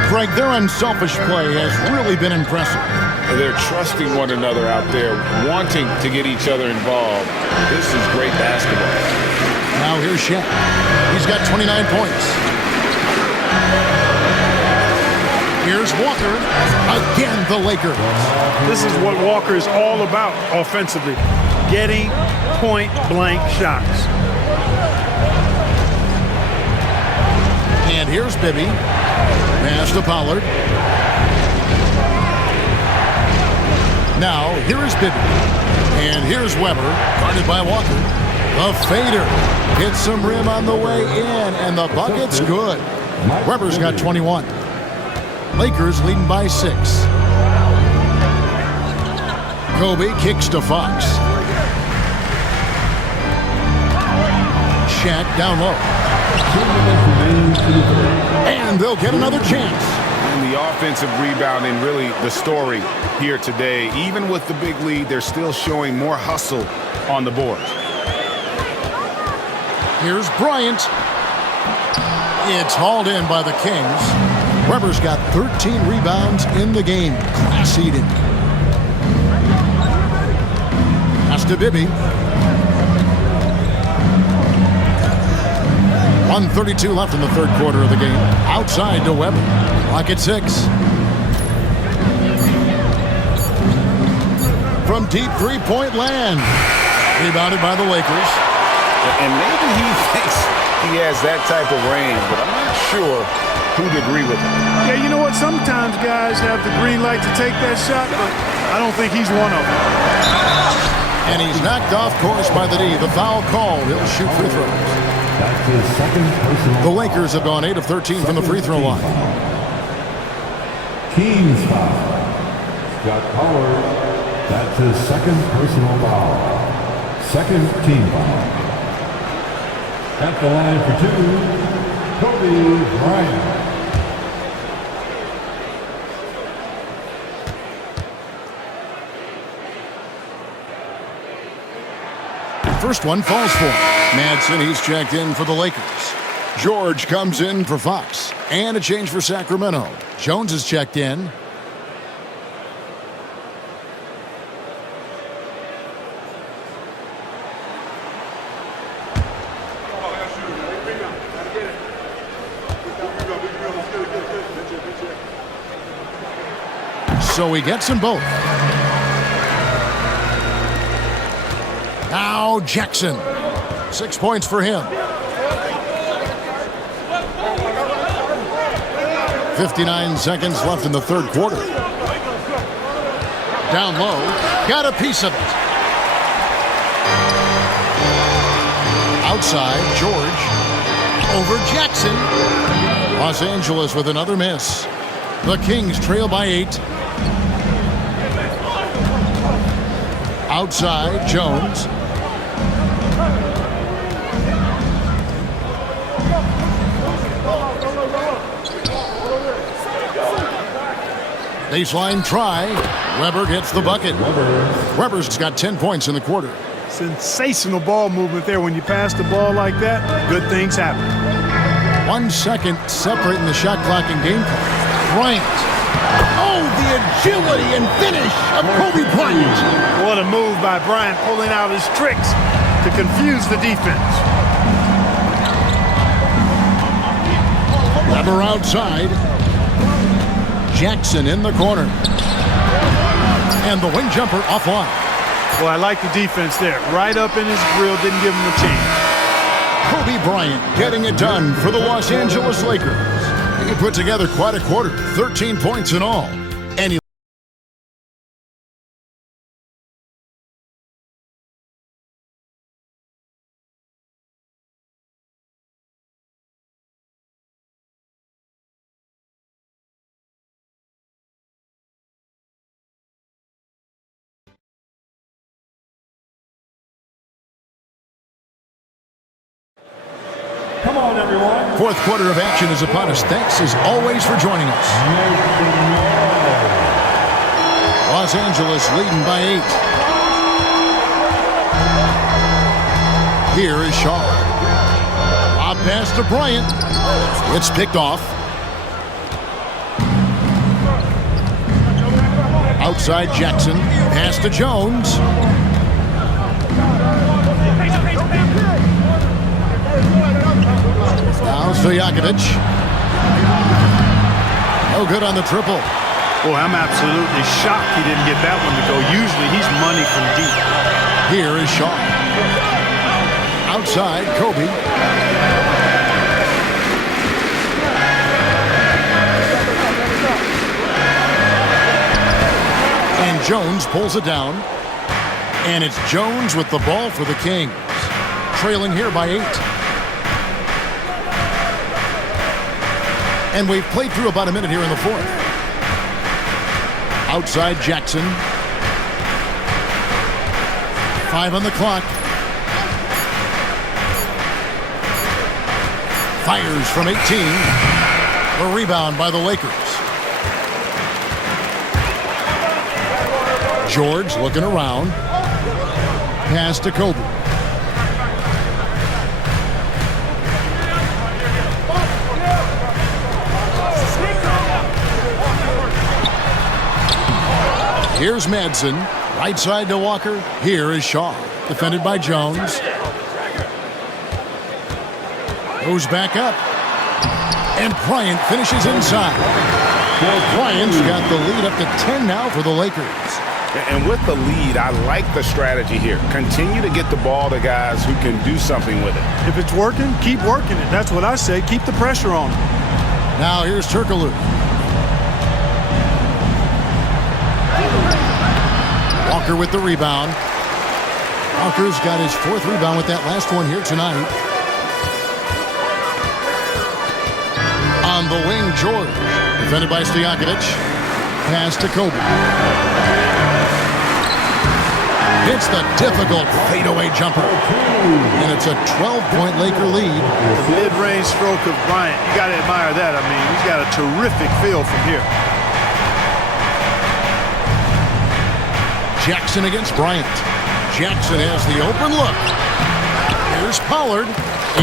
Greg, their unselfish play has really been impressive. They're trusting one another out there, wanting to get each other involved. This is great basketball. Now here's Shaq. He's got 29 points. Here's Walker. Again, the Lakers. This is what Walker is all about offensively. getting point-blank shots. And here's Bibby. Pass to Pollard. Now, here is Bibby. And here's Weber, guarded by Walker. The fader hits some rim on the way in, and the bucket's good. Weber's got 21. Lakers leading by 6. Kobe kicks to Fox. Shaq down low. And they'll get another chance. And the offensive rebounding, really the story here today. Even with the big lead, they're still showing more hustle on the board. Here's Bryant. It's hauled in by the Kings. Weber's got 13 rebounds in the game. Class eating. Pass to Bibby. 1:32 left in the third quarter of the game. Outside to Weber. Clock at 6. From deep three-point land. Rebounded by the Lakers. And maybe he thinks he has that type of range, but I'm not sure who'd agree with him. Yeah, you know what? Sometimes guys have the green light to take that shot, but I don't think he's one of them. And he's knocked off course by the D. The foul call. He'll shoot free throws. That's his second personal. The Lakers have gone 8 of 13 from the free throw line. Kings foul. Scott Pollard. That's his second personal foul. Second team foul. At the line for 2, Kobe Bryant. First one falls for Madsen. He's checked in for the Lakers. George comes in for Fox. And a change for Sacramento. Jones is checked in. So he gets them both. Now Jackson. 6 points for him. 59 seconds left in the third quarter. Down low. Got a piece of it. Outside, George. Over Jackson. Los Angeles with another miss. The Kings trail by 8. Outside, Jones. Baseline try. Weber gets the bucket. Weber's got 10 points in the quarter. Sensational ball movement there. When you pass the ball like that, good things happen. 1 second separating the shot clock and game clock. Bryant. Oh, the agility and finish of Kobe Bryant. What a move by Bryant, pulling out his tricks to confuse the defense. Weber outside. Jackson in the corner. And the wing jumper offline. Well, I like the defense there. Right up in his grill, didn't give him a chance. Kobe Bryant getting it done for the Los Angeles Lakers. He put together quite a quarter, 13 points in all. And he Come on, everyone. fourth quarter of action is upon us. Thanks as always for joining us. Los Angeles leading by 8. Here is Shaw. Lob pass to Bryant. It's picked off. Outside Jackson. Pass to Jones. Now Stojakovic. No good on the triple. Boy, I'm absolutely shocked he didn't get that one to go. Usually he's money from deep. Here is Shaw. Outside, Kobe. And Jones pulls it down. And it's Jones with the ball for the Kings. Trailing here by 8. And we've played through about a minute here in the fourth. Outside Jackson. 5 on the clock. Fires from 18. A rebound by the Lakers. George looking around. Pass to Kobe. Here's Madsen. Right side to Walker. Here is Shaw. Defended by Jones. Goes back up. And Bryant finishes inside. Well, Bryant's got the lead up to 10 now for the Lakers. And with the lead, I like the strategy here. Continue to get the ball to guys who can do something with it. If it's working, keep working it. That's what I say. Keep the pressure on him. Now here's Turkoglu. Walker with the rebound. Walker's got his 4th rebound with that last one here tonight. On the wing, George. Defended by Stojakovic. Pass to Kobe. Hits the difficult fadeaway jumper. And it's a 12-point Laker lead. The mid-range stroke of Bryant. You got to admire that. I mean, he's got a terrific feel from here. Jackson against Bryant. Jackson has the open look. Here's Pollard.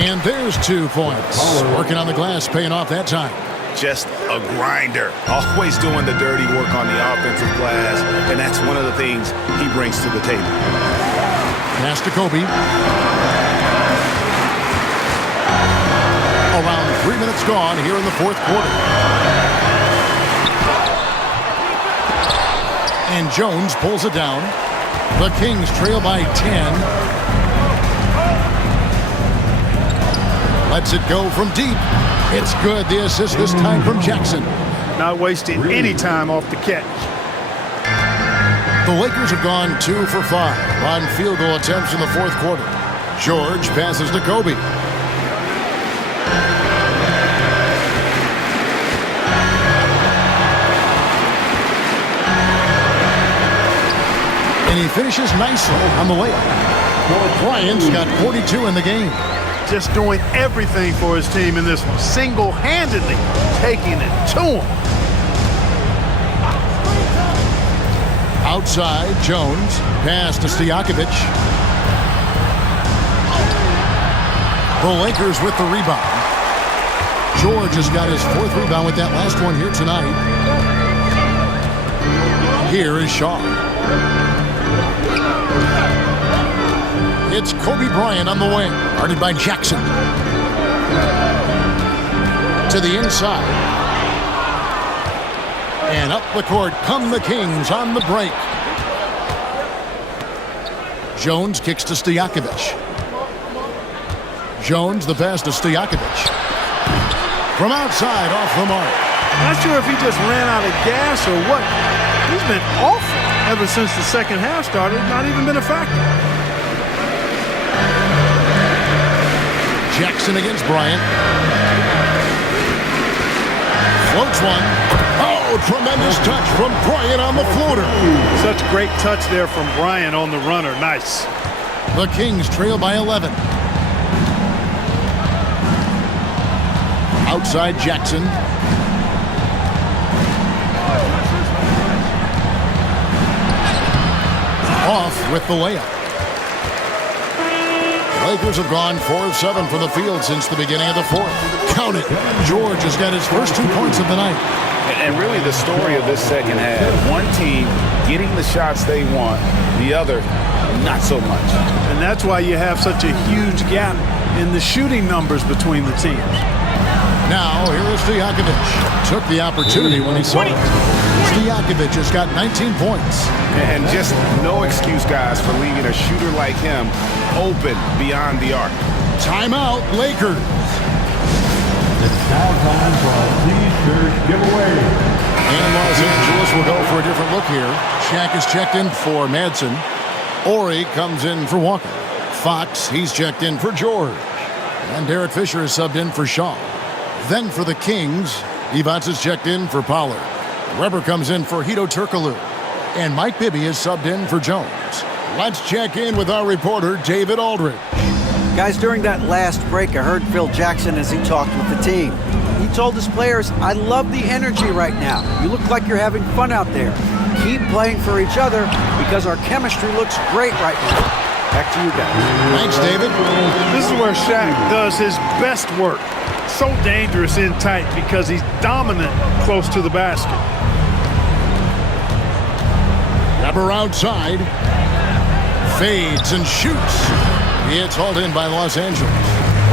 And there's 2 points. Working on the glass, paying off that time. Just a grinder. Always doing the dirty work on the offensive glass. And that's one of the things he brings to the table. Pass to Kobe. Around 3 minutes gone here in the fourth quarter. And Jones pulls it down. The Kings trail by 10. Lets it go from deep. It's good. The assist this time from Jackson. Not wasting any time off the catch. The Lakers have gone 2 for 5 on field goal attempts in the fourth quarter. George passes to Kobe. And he finishes nicely on the layup. Bryant's got 42 in the game. Just doing everything for his team in this one. Single-handedly taking it to him. Outside, Jones. Pass to Stojakovic. The Lakers with the rebound. George has got his 4th rebound with that last one here tonight. Here is Shaw. It's Kobe Bryant on the wing, guarded by Jackson. To the inside. And up the court come the Kings on the break. Jones kicks to Stojakovic. Jones, the pass to Stojakovic. From outside, off the mark. Not sure if he just ran out of gas or what. He's been awful ever since the second half started. Not even been a factor. Jackson against Bryant. Floats one. Oh, tremendous touch from Bryant on the floater. Such great touch there from Bryant on the runner. Nice. The Kings trail by 11. Outside Jackson. Off with the layup. Lakers have gone 4 of 7 from the field since the beginning of the fourth. Count it. George has got his first 2 points of the night. And really the story of this second half, one team getting the shots they want, the other not so much. And that's why you have such a huge gap in the shooting numbers between the teams. Now, here is Stojakovic. Took the opportunity when he saw it. Stojakovic has got 19 points. And just no excuse, guys, for leaving a shooter like him open beyond the arc. Timeout, Lakers. It's now time for a T-shirt giveaway. And Los Angeles will go for a different look here. Shaq is checked in for Madsen. Ori comes in for Walker. Fox, he's checked in for George. And Derek Fisher is subbed in for Shaw. Then for the Kings, Evans is checked in for Pollard. Weber comes in for Hito Turkoglu. And Mike Bibby is subbed in for Jones. Let's check in with our reporter, David Aldridge. Guys, during that last break, I heard Phil Jackson as he talked with the team. He told his players, I love the energy right now. You look like you're having fun out there. Keep playing for each other because our chemistry looks great right now. Back to you guys. Thanks, David. This is where Shaq does his best work. So dangerous in tight because he's dominant close to the basket. Weber outside. Fades and shoots. It's hauled in by Los Angeles.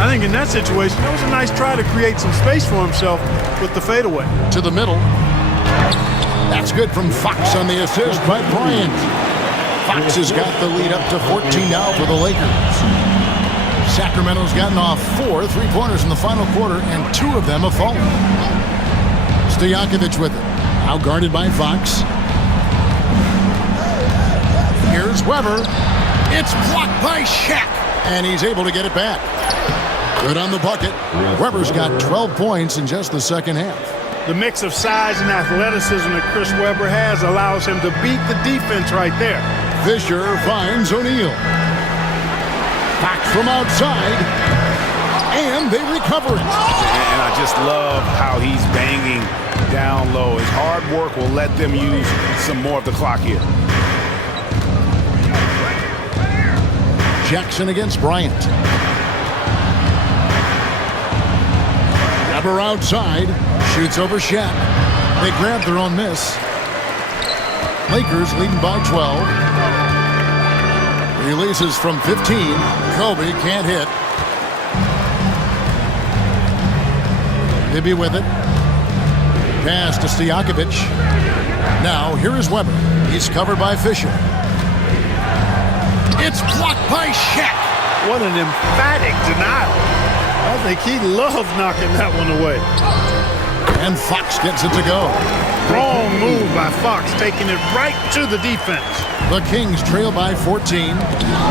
I think in that situation, it was a nice try to create some space for himself with the fadeaway. To the middle. That's good from Fox on the assist by Bryant. Fox has got the lead up to 14 now for the Lakers. Sacramento's gotten off 4 3-pointers in the final quarter, and 2 of them have fallen. Stojakovic with it. Now guarded by Fox. Here's Weber. It's blocked by Shaq, and he's able to get it back. Good on the bucket. Weber's got 12 points in just the second half. The mix of size and athleticism that Chris Webber has allows him to beat the defense right there. Fisher finds O'Neal. Back from outside, and they recover it. And I just love how he's banging down low. His hard work will let them use some more of the clock here. Jackson against Bryant. Weber outside, shoots over Shaq. They grab their own miss. Lakers leading by 12. Releases from 15. Kobe can't hit. Bibby with it. Pass to Stojakovic. Now, here is Weber. He's covered by Fisher. It's blocked by Shaq. What an emphatic denial. I think he loved knocking that one away. And Fox gets it to go. Wrong move by Fox, taking it right to the defense. The Kings trail by 14.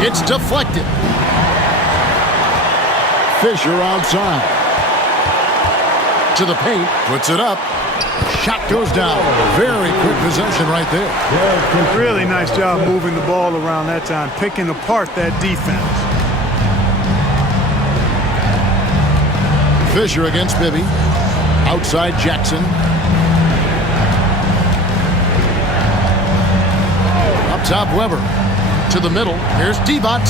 It's deflected. Fisher outside. To the paint, puts it up. Shot goes down. Very quick possession right there. Really nice job moving the ball around that time, picking apart that defense. Fisher against Bibby. Outside Jackson. Up top Weber. To the middle. Here's Divac.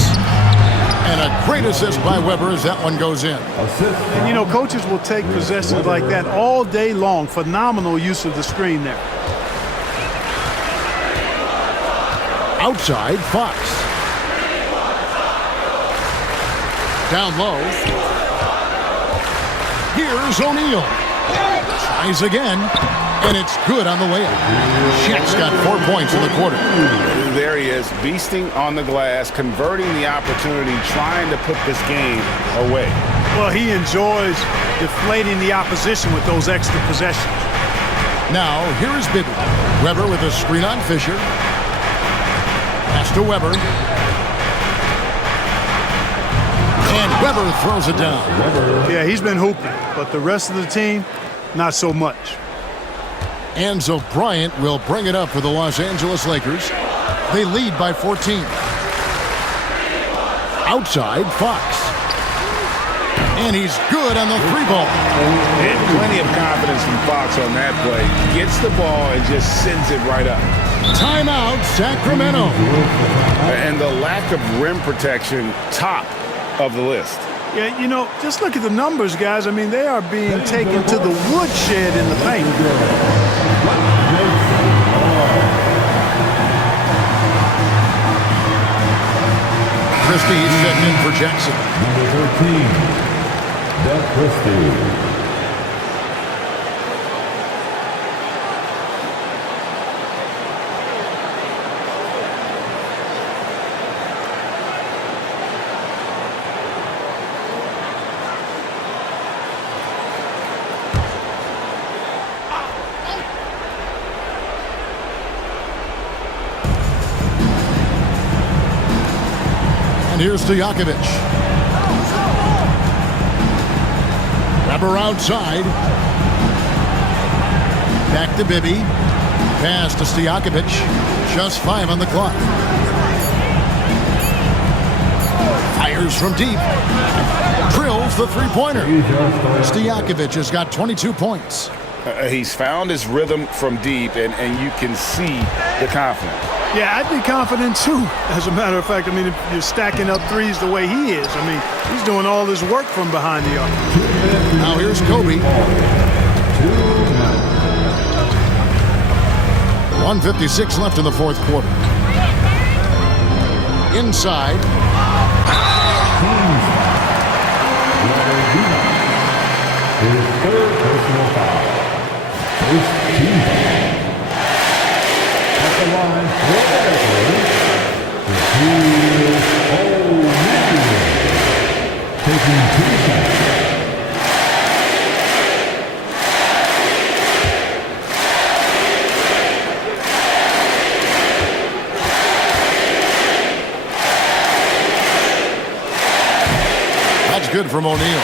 And a great assist by Weber as that one goes in. And you know, coaches will take possessions like that all day long. Phenomenal use of the screen there. Outside Fox. Down low. Here's O'Neal. Tries again, and it's good on the layup. Shaq's got 4 points in the quarter. There he is, beasting on the glass, converting the opportunity, trying to put this game away. Well, he enjoys deflating the opposition with those extra possessions. Now, here is Bibby. Weber with a screen on Fisher. Pass to Weber. And Weber throws it down. Yeah, he's been hooping, but the rest of the team, not so much. Enzo Bryant will bring it up for the Los Angeles Lakers. They lead by 14. Outside, Fox. And he's good on the 3-ball. And plenty of confidence from Fox on that play. Gets the ball and just sends it right up. Timeout, Sacramento. And the lack of rim protection, top of the list. Yeah, you know, just look at the numbers, guys. I mean, they are being taken to the woodshed in the paint. Christie checked in for Jackson. Number 13, Doug Christie. here's Stojakovic. Grabber outside. Back to Bibby. Pass to Stojakovic. Just 5 on the clock. Fires from deep. Drills the three-pointer. Stojakovic has got 22 points. He's found his rhythm from deep, and you can see the confidence. Yeah, I'd be confident too, as a matter of fact. I mean, if you're stacking up threes the way he is, I mean, he's doing all his work from behind the arc. Now here's Kobe. 1:56 left in the fourth quarter. Inside. His third personal foul. First team foul. At the line for the Lakers, taking 2 shots. That's good from O'Neal.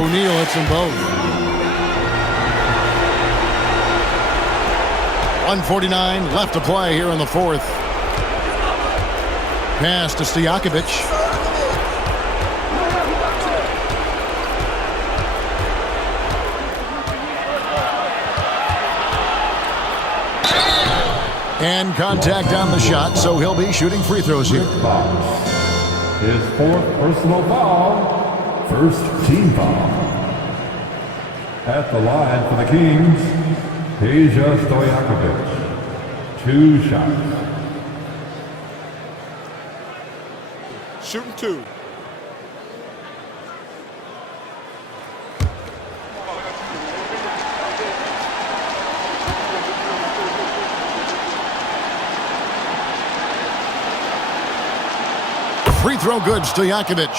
O'Neal hits them both. 1:49 left to play here in the fourth. Pass to Stojakovic. And contact on the shot, so he'll be shooting free throws here. His fourth personal foul. First team foul. At the line for the Kings, Peja Stojakovic. 2 shots. Shooting 2. Free throw good, Stojakovic.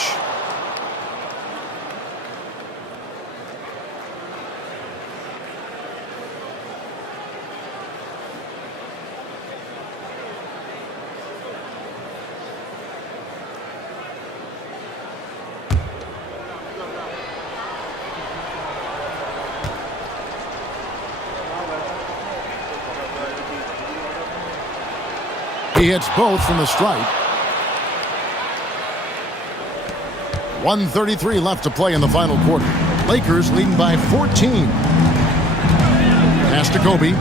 He hits both from the stripe. 1:33 left to play in the final quarter. Lakers leading by 14. Pass to Kobe.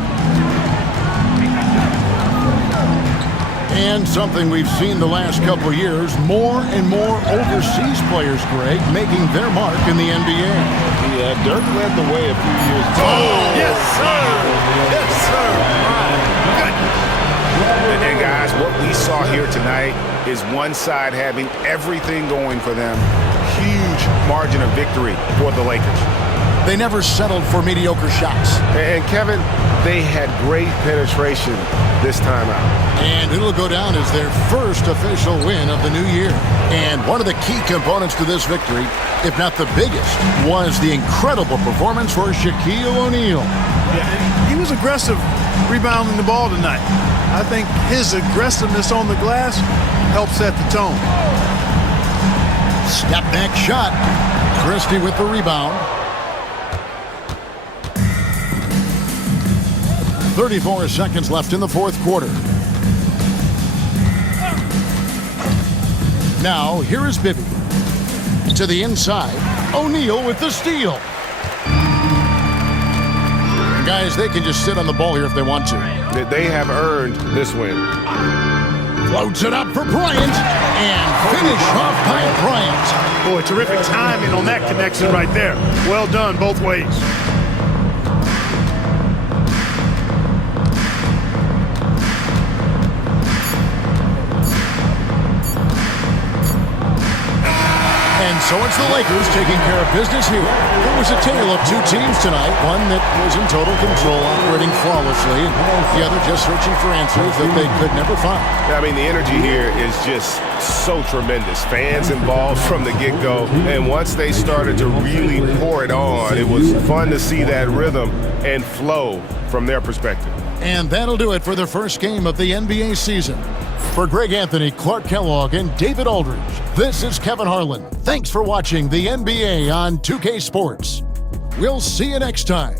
And something we've seen the last couple of years, more and more overseas players, Greg, making their mark in the NBA. Yeah, Dirk led the way a few years ago. Oh, yes, sir. Yes, sir. And guys, what we saw here tonight is one side having everything going for them. Huge margin of victory for the Lakers. They never settled for mediocre shots. And Kevin, they had great penetration this time out. And it'll go down as their first official win of the new year. And one of the key components to this victory, if not the biggest, was the incredible performance for Shaquille O'Neal. Yeah, he was aggressive rebounding the ball tonight. I think his aggressiveness on the glass helped set the tone. Step back shot. Christie with the rebound. 34 seconds left in the fourth quarter. Now, here is Bibby. To the inside. O'Neal with the steal. Guys, they can just sit on the ball here if they want to. They have earned this win. Floats it up for Bryant. And finish off by Bryant. Boy, terrific timing on that connection right there. Well done both ways. And So it's the Lakers taking care of business here. It was a tale of two teams tonight, one that was in total control, operating flawlessly, and the other just searching for answers that they could never find. I mean, the energy here is just so tremendous. Fans involved from the get-go, and once they started to really pour it on, it was fun to see that rhythm and flow from their perspective. And that'll do it for the first game of the NBA season. For Greg Anthony, Clark Kellogg, and David Aldridge, this is Kevin Harlan. Thanks for watching the NBA on 2K Sports. We'll see you next time.